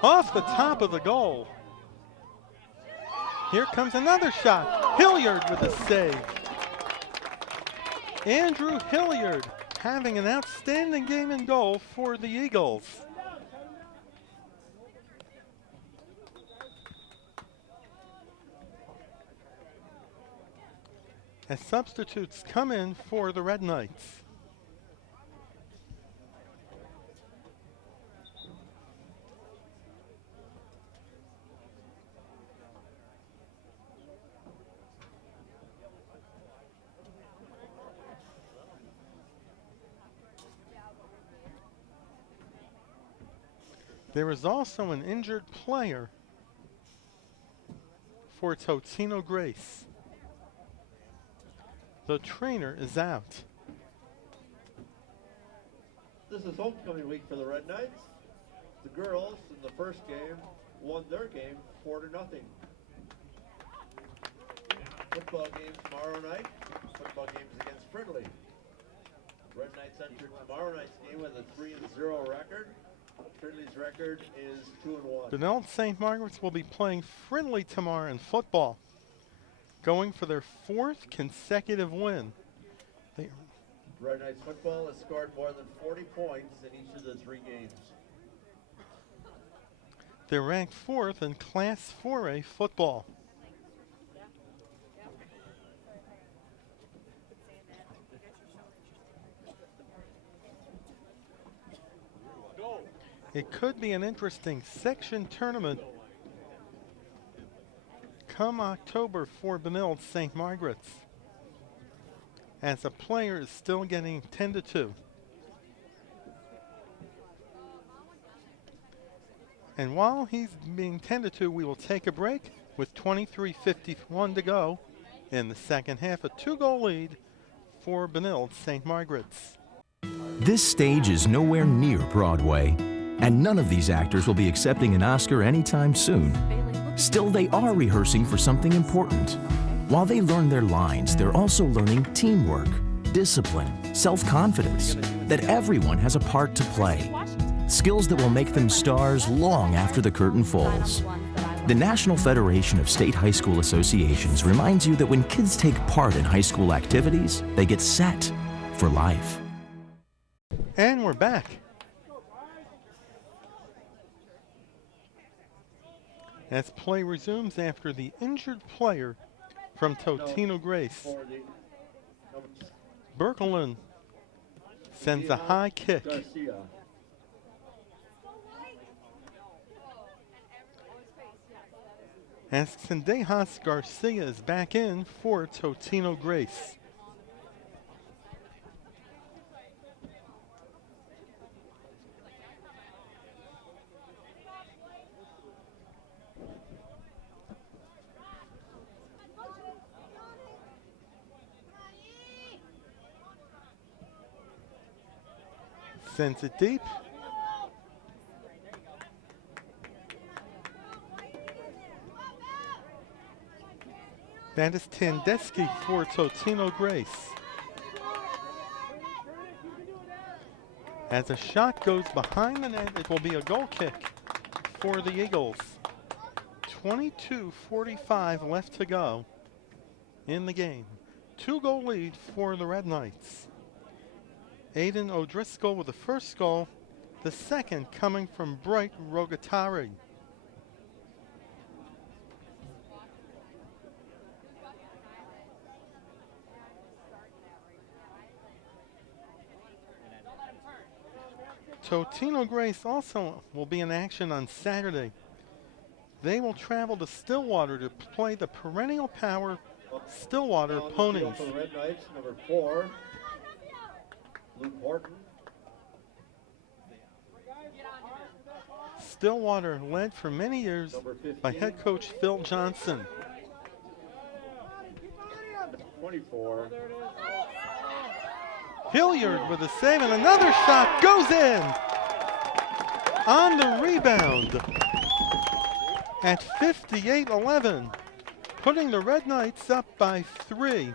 Off the top of the goal. Here comes another shot. Hilliard with a save. Andrew Hilliard having an outstanding game in goal for the Eagles. As substitutes come in for the Red Knights. There is also an injured player for Totino-Grace. The trainer is out. This is homecoming week for the Red Knights. The girls in the first game won their game 4-0. Football game tomorrow night. Football games against Fridley. Red Knights entered tomorrow night's game with a 3-0 record. Fridley's record is 2-1. Benilde-St. Margaret's will be playing Fridley tomorrow in football, going for their 4th consecutive win. Red Knights football has scored more than 40 points in each of the 3 games. They're ranked 4th in Class 4A football. It could be an interesting section tournament come October for Benilde-St. Margaret's, as a player is still getting 10-2. And while he's being 10-2, we will take a break with 23:51 to go in the second half. A 2-goal lead for Benilde-St. Margaret's. This stage is nowhere near Broadway, and none of these actors will be accepting an Oscar anytime soon. Still, they are rehearsing for something important. While they learn their lines, they're also learning teamwork, discipline, self-confidence, that everyone has a part to play. Skills that will make them stars long after the curtain falls. The National Federation of State High School Associations reminds you that when kids take part in high school activities, they get set for life. And we're back. As play resumes after the injured player from Totino-Grace. Berkelin sends a high kick. As Sendejas Garcia is back in for Totino-Grace. Sends it deep. That is Tandeschi for Totino-Grace. As a shot goes behind the net, it will be a goal kick for the Eagles. 22:45 left to go in the game. 2-goal lead for the Red Knights. Aiden O'Driscoll with the first goal, the second coming from Bright Rogatari. Totino-Grace also will be in action on Saturday. They will travel to Stillwater to play the perennial power Stillwater Ponies. For the Red Knights, number 4, Luke Horton. Stillwater led for many years by head coach Phil Johnson. 24. Hilliard with a save, and another shot goes in on the rebound at 58-11, putting the Red Knights up by 3.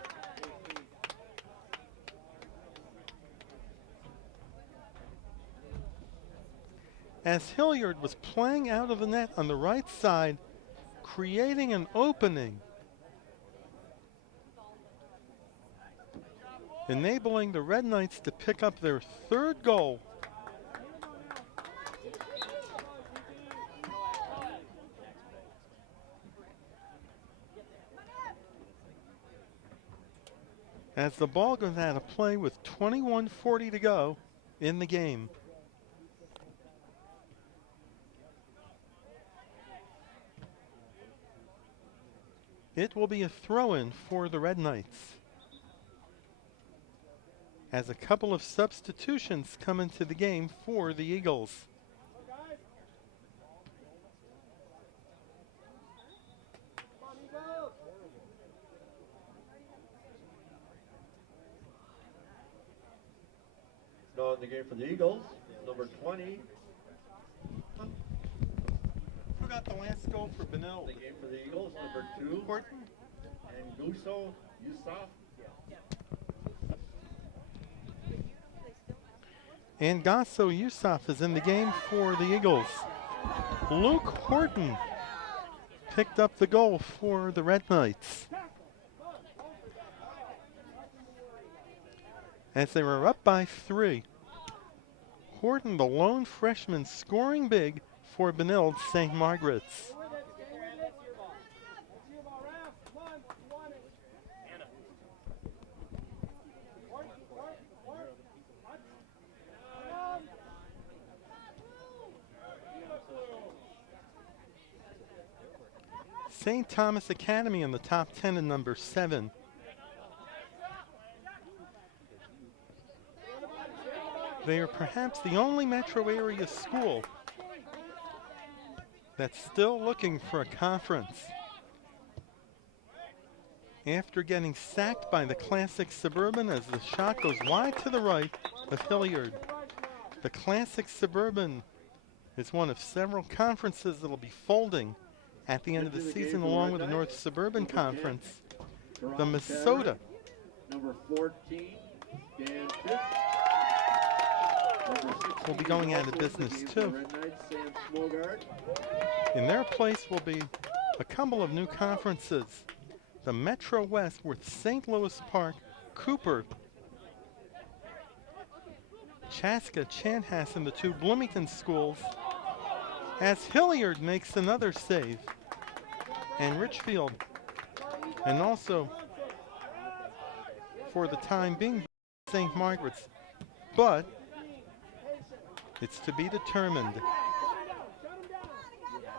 As Hilliard was playing out of the net on the right side, creating an opening. enabling the Red Knights to pick up their third goal. As the ball goes out of play with 21:40 to go in the game. It will be a throw-in for the Red Knights, as a couple of substitutions come into the game for the Eagles. Now in the game for the Eagles, number 20. Who got the last goal for Benilde? The game for the Eagles, number 2. Horton? And Guso Yusuf. And Gasso Yusuf is in the game for the Eagles. Luke Horton picked up the goal for the Red Knights, as they were up by 3. Horton, the lone freshman, scoring big for Benilde-St. Margaret's. St. Thomas Academy in the top 10 and number 7. They are perhaps the only metro area school that's still looking for a conference. After getting sacked by the Classic Suburban as the shot goes wide to the right of Hilliard. The Classic Suburban is one of several conferences that will be folding at the end of the season, along with the North Suburban Conference. The Minnesota Number 14, Dan Fitz. will be going out of business too. In their place will be a couple of new conferences. The Metro West with St. Louis Park, Cooper, Chaska, Chanhassen, the 2 Bloomington schools, as Hilliard makes another save, and Richfield, and also for the time being St. Margaret's, but it's to be determined.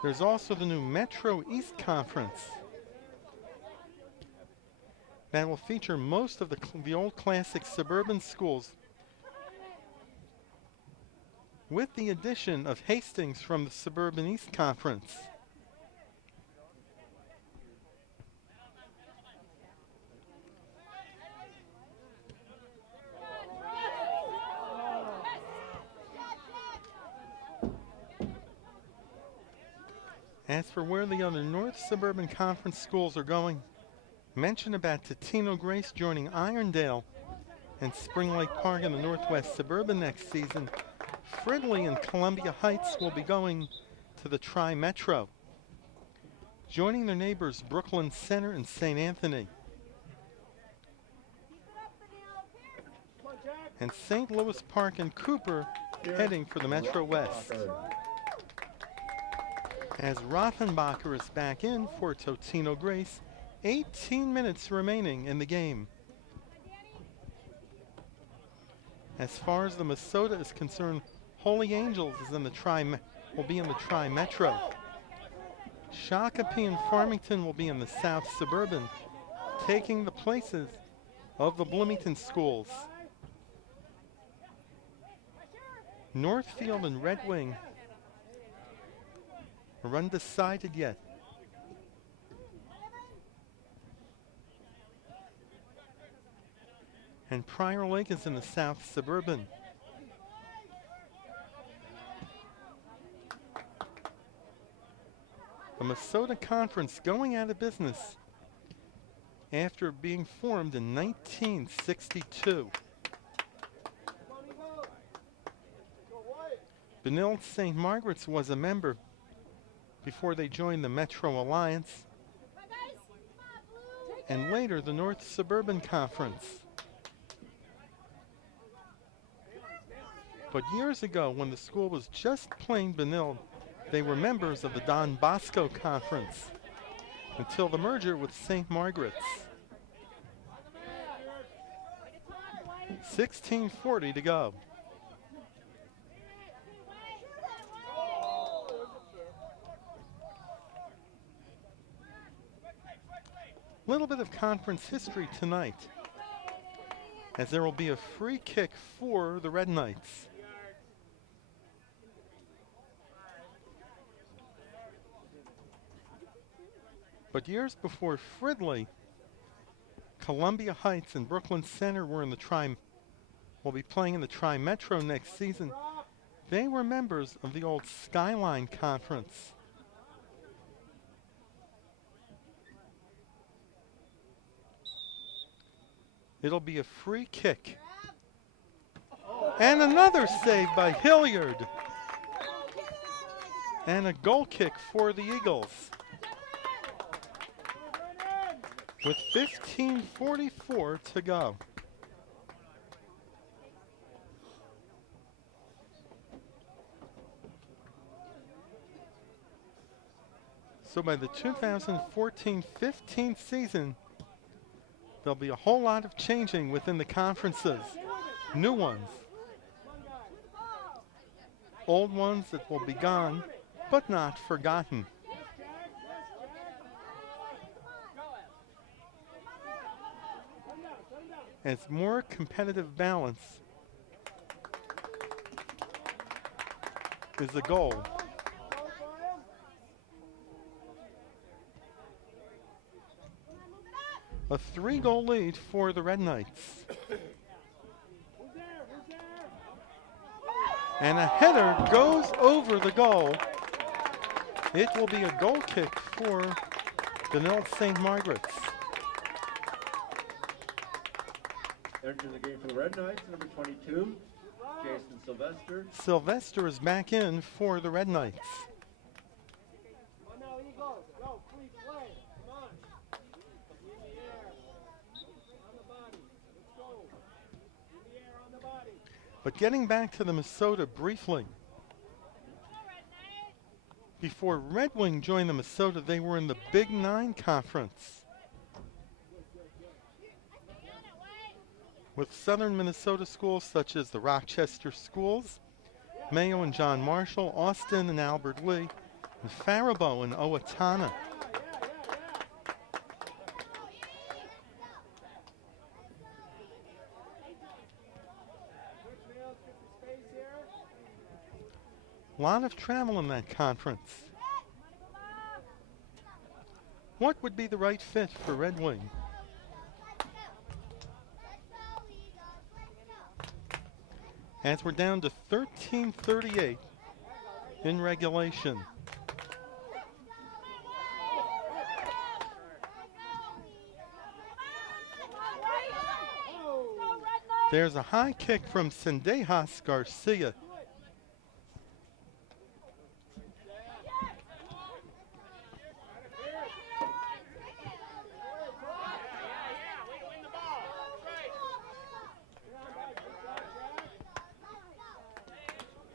There's also the new Metro East Conference that will feature most of the old Classic Suburban schools, with the addition of Hastings from the Suburban East Conference. As for where the other North Suburban Conference schools are going, mention about Totino-Grace joining Irondale and Spring Lake Park in the Northwest Suburban next season. Fridley and Columbia Heights will be going to the Tri-Metro, joining their neighbors Brooklyn Center and St. Anthony. And St. Louis Park and Cooper heading for the Metro West. As Rothenbacher is back in for Totino-Grace, 18 minutes remaining in the game. As far as the Minnesota is concerned, Holy Angels is in the will be in the Tri-Metro. Shakopee and Farmington will be in the South Suburban, taking the places of the Bloomington schools. Northfield and Red Wing are undecided yet. And Prior Lake is in the South Suburban. The Minnesota Conference going out of business after being formed in 1962. Benilde-St. Margaret's was a member before they joined the Metro Alliance, and later the North Suburban Conference. But years ago, when the school was just plain Benilde, they were members of the Don Bosco Conference until the merger with St. Margaret's. 16:40 to go. Little bit of conference history tonight, as there will be a free kick for the Red Knights. But years before Fridley, Columbia Heights and Brooklyn Center were in the will be playing in the Tri-Metro next season. They were members of the old Skyline Conference. It'll be a free kick. And another save by Hilliard. And a goal kick for the Eagles. With 15:44 to go. So by the 2014-15 season, there'll be a whole lot of changing within the conferences. New ones. Old ones that will be gone, but not forgotten. As more competitive balance is the goal. A 3-goal lead for the Red Knights. And a header goes over the goal. It will be a goal kick for Benilde-St. Margaret's. Entering the game for the Red Knights, number 22, Jason Sylvester. Sylvester is back in for the Red Knights. Come on now, Eagles. Go, free play. Come on. In the air. On the body. Let's go. In the air, on the body. But getting back to the Minnesota briefly. Before Red Wing joined the Minnesota, they were in the Big Nine Conference with southern Minnesota schools such as the Rochester Schools, Mayo and John Marshall, Austin and Albert Lee, and Faribault and Owatonna. A lot of travel in that conference. What would be the right fit for Red Wing? As we're down to 13:38 in regulation. There's a high kick from Sendejas Garcia.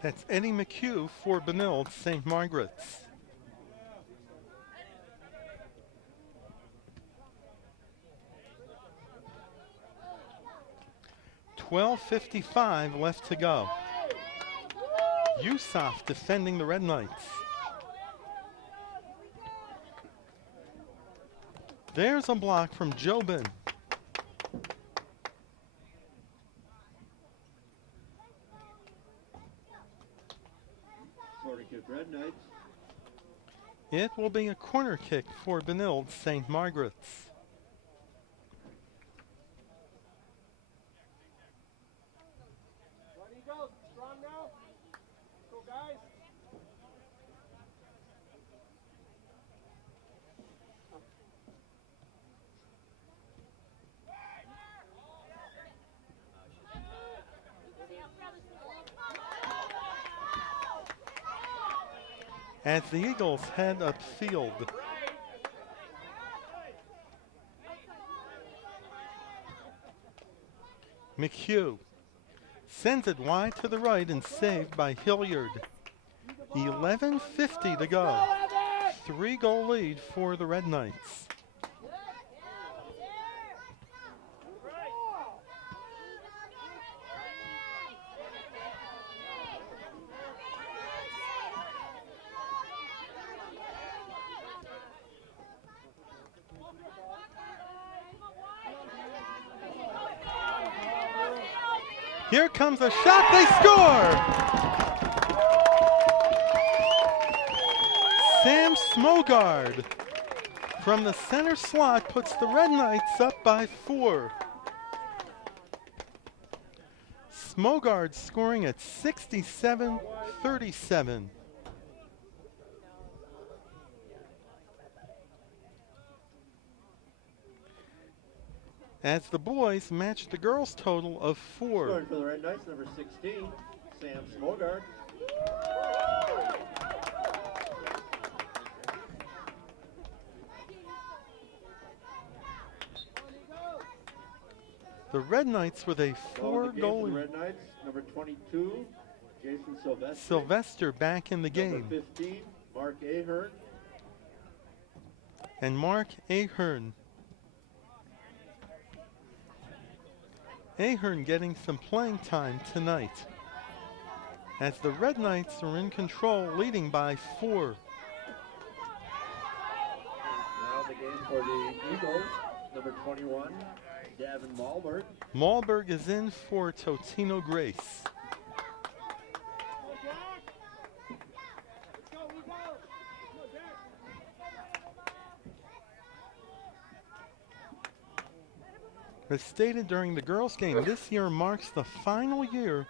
That's Eddie McHugh for Benilde-St. Margaret's. $12:55 left to go. Yusuf defending the Red Knights. There's a block from Jobin. Red Knights. It will be a corner kick for Benilde-St. Margaret's. Ready, go. Strong now. Go, guys. As the Eagles head upfield. McHugh Sends it wide to the right and saved by Hilliard. 11:50 to go. 3-goal lead for the Red Knights. Here comes a shot, they score! Sam Smogard from the center slot puts the Red Knights up by 4. Smogard scoring at 67-37. As the boys match the girls' total of 4. Scoring for the Red Knights, number 16, Sam Smogard. The Red Knights with a 4-goal lead. Red Knights, number 22, Jason Sylvester. Sylvester back in the game. Number 15, Mark Ahern. And Mark Ahern. Ahern getting some playing time tonight as the Red Knights are in control, leading by 4. Now the game for the Eagles, number 21, Gavin Malberg. Malberg is in for Totino-Grace. As stated during the girls' game, this year marks the final year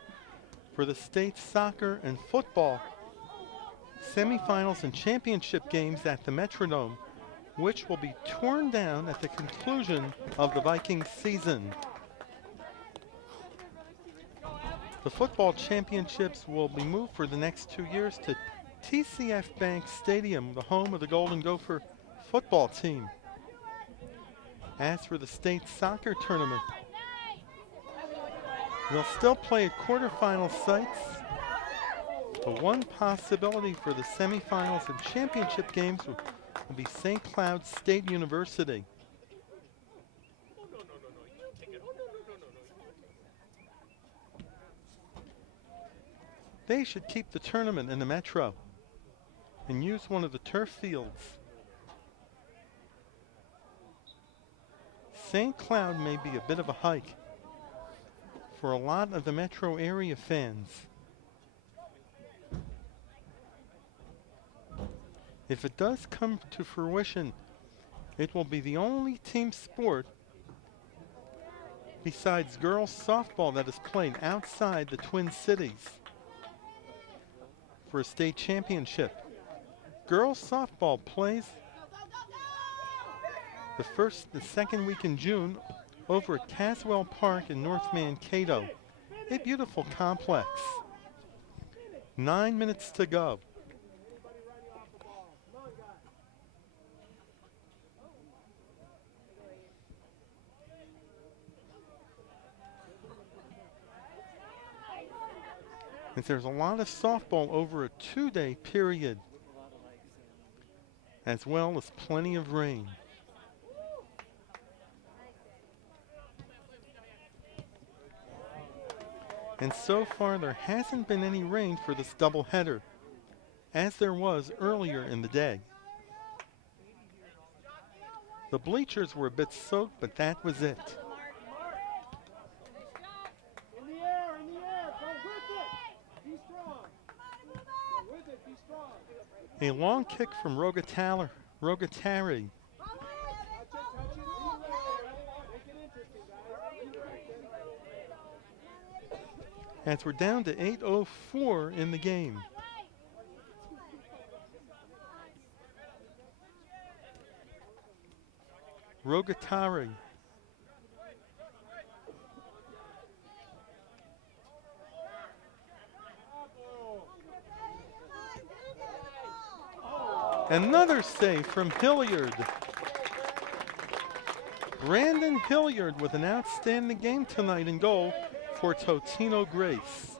for the state soccer and football semifinals and championship games at the Metrodome, which will be torn down at the conclusion of the Vikings season. The football championships will be moved for the next 2 years to TCF Bank Stadium, the home of the Golden Gopher football team. As for the state soccer tournament, they'll still play at quarterfinal sites. The one possibility for the semifinals and championship games will be St. Cloud State University. They should keep the tournament in the Metro and use one of the turf fields. St. Cloud may be a bit of a hike for a lot of the metro area fans. If it does come to fruition, it will be the only team sport besides girls softball that is played outside the Twin Cities for a state championship. Girls softball plays the second week in June over at Caswell Park in North Mankato. A beautiful complex. 9 minutes to go. And there's a lot of softball over a 2-day period, as well as plenty of rain. And so far there hasn't been any rain for this doubleheader, as there was earlier in the day. The bleachers were a bit soaked, but that was it. In the air, go with it. Be strong. Go with it, be strong. A long kick from Rogatari. Touch it. Make it interesting, guys. As we're down to 8:04 in the game. Rogatari. Another save from Hilliard. Brandon Hilliard with an outstanding game tonight in goal for Totino-Grace.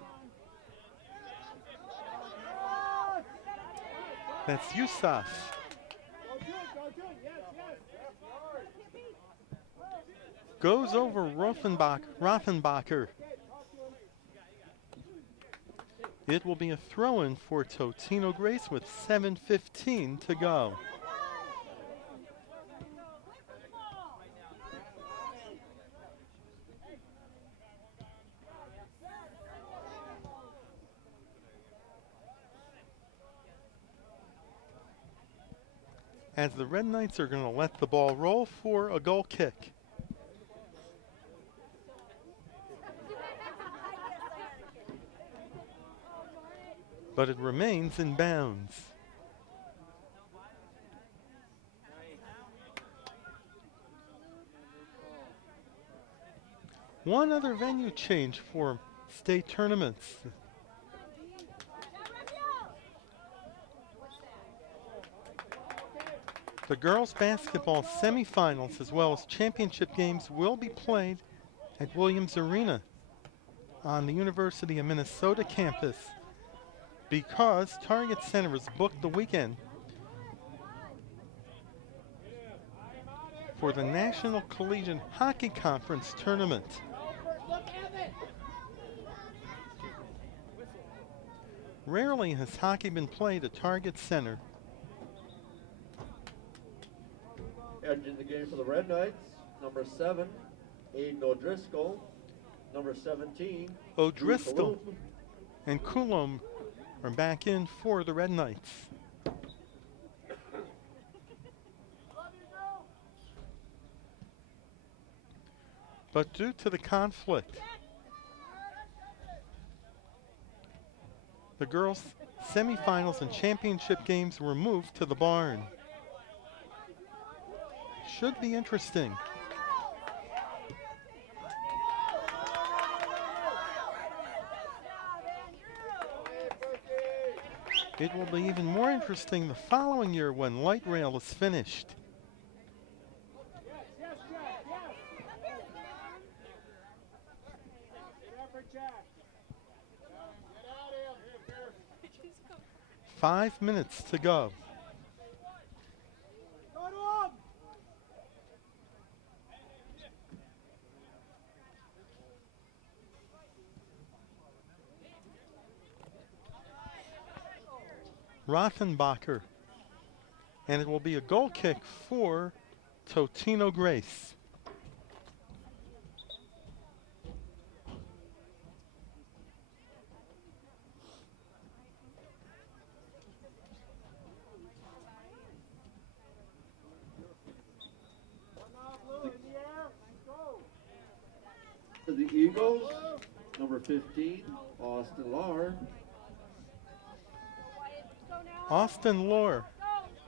That's Yusuf. Goes over Rothenbacher. It will be a throw-in for Totino-Grace with 7:15 to go. As the Red Knights are going to let the ball roll for a goal kick. But it remains in bounds. One other venue change for state tournaments. The girls' basketball semifinals as well as championship games will be played at Williams Arena on the University of Minnesota campus because Target Center is booked the weekend for the National Collegiate Hockey Conference tournament. Rarely has hockey been played at Target Center. Entering the game for the Red Knights, number 7, Aiden O'Driscoll. Number 17, O'Driscoll and Coulomb are back in for the Red Knights. But due to the conflict, the girls' semifinals and championship games were moved to the barn. Should be interesting. It will be even more interesting the following year when light rail is finished. Yes, Jack, yes. 5 minutes to go. Rothenbacher, and it will be a goal kick for Totino-Grace. For the Eagles, number 15, Austin Lahr. Austin Lahr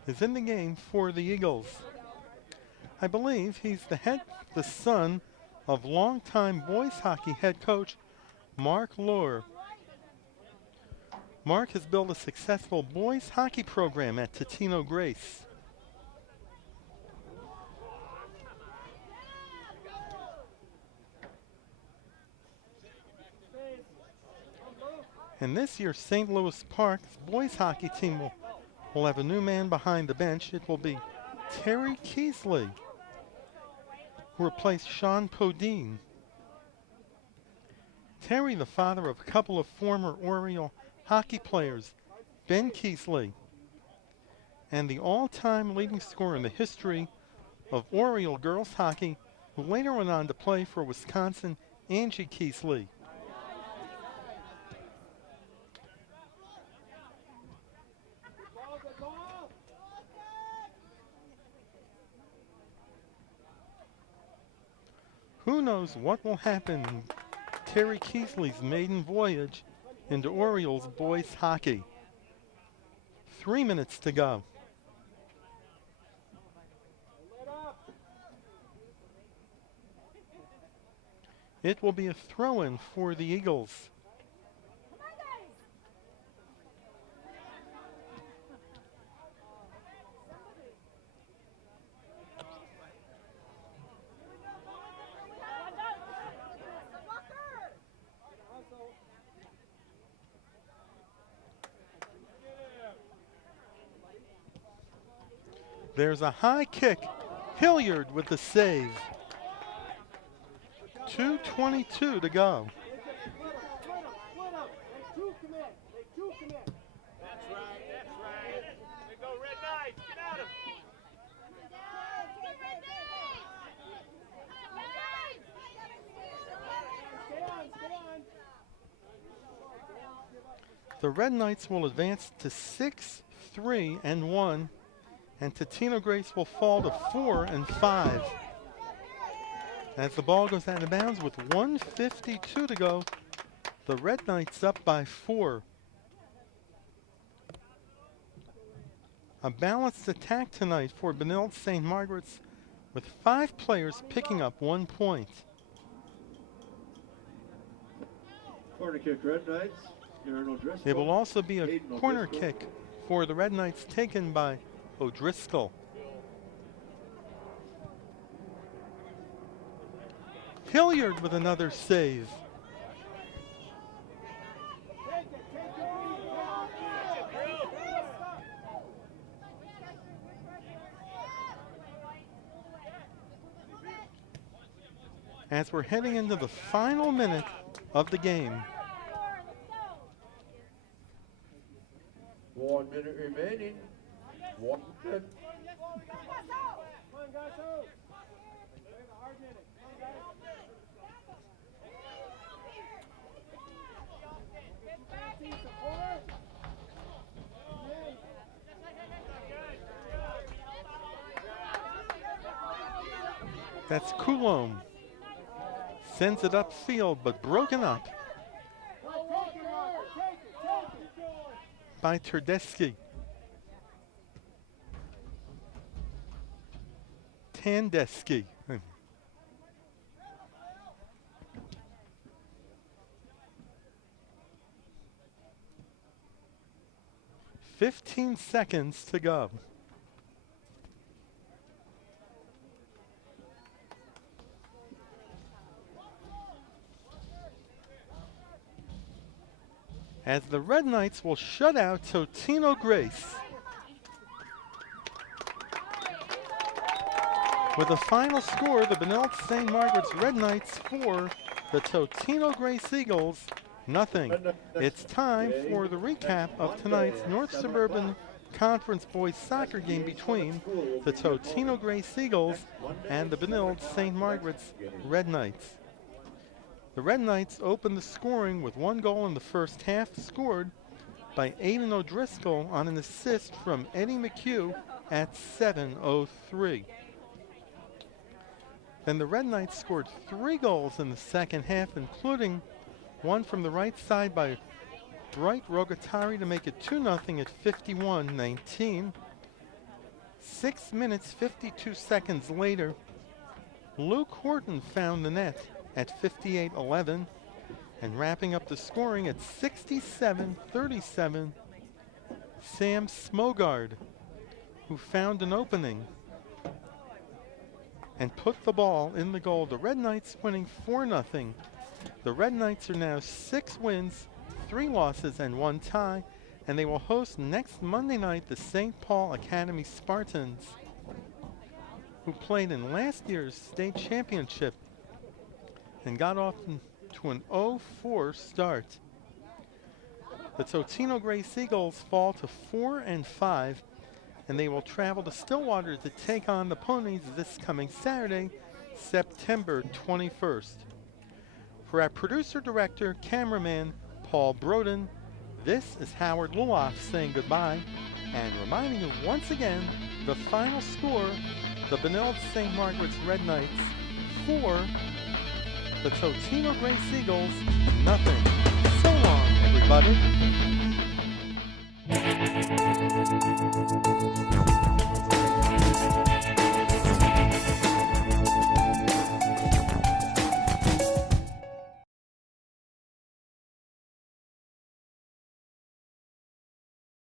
is in the game for the Eagles. I believe he's the son of longtime boys hockey head coach Mark Lahr. Mark has built a successful boys hockey program at Totino-Grace. And this year, St. Louis Park's boys hockey team will have a new man behind the bench. It will be Terry Keesley, who replaced Sean Podine. Terry, the father of a couple of former Oriole hockey players, Ben Keesley, and the all-time leading scorer in the history of Oriole girls hockey, who later went on to play for Wisconsin, Angie Keesley. Who knows what will happen in Terry Keesley's maiden voyage into Orioles boys hockey. 3 minutes to go. It will be a throw-in for the Eagles. There's a high kick. Hilliard with the save. 2:22 to go. That's right. They go Red Knights. Get at him. Stay on. The Red Knights will advance to 6-3-1, and Totino-Grace will fall to 4-5. As the ball goes out of bounds with 1:52 to go, the Red Knights up by 4. A balanced attack tonight for Benilde-St. Margaret's, with 5 players picking up 1 point. Corner kick, Red Knights. There will also be a corner kick for the Red Knights taken by O'Driscoll. Hilliard with another save. As we're heading into the final minute of the game. 1 minute remaining. 1 minute. That's Coulomb. Sends it upfield, but broken up by Terdeschi. Tandeschi. 15 seconds to go. As the Red Knights will shut out Totino-Grace. With the final score, the Benilde-St. Margaret's Red Knights 4, the Totino-Grace Eagles 0. It's time for the recap of tonight's North Suburban Conference Boys Soccer game between the Totino-Grace Eagles and the Benilde-St. Margaret's Red Knights. The Red Knights opened the scoring with 1 goal in the first half, scored by Aiden O'Driscoll on an assist from Eddie McHugh at 7:03. Then the Red Knights scored 3 goals in the second half, including one from the right side by Bright Rogatari to make it 2-0 at 51-19. 6 minutes, 52 seconds later, Luke Horton found the net at 58-11, and wrapping up the scoring at 67-37, Sam Smogard, who found an opening and put the ball in the goal. The Red Knights winning 4-0. The Red Knights are now 6 wins, 3 losses, and 1 tie, and they will host next Monday night the St. Paul Academy Spartans, who played in last year's state championship and got off to an 0-4 start. The Totino-Grace Eagles fall to 4-5, and they will travel to Stillwater to take on the Ponies this coming Saturday, September 21st. For our producer-director, cameraman, Paul Broden, this is Howard Luloff saying goodbye and reminding you once again the final score, the Benilde-St. Margaret's Red Knights 4, the Totino-Grace Eagles 0. So long, everybody.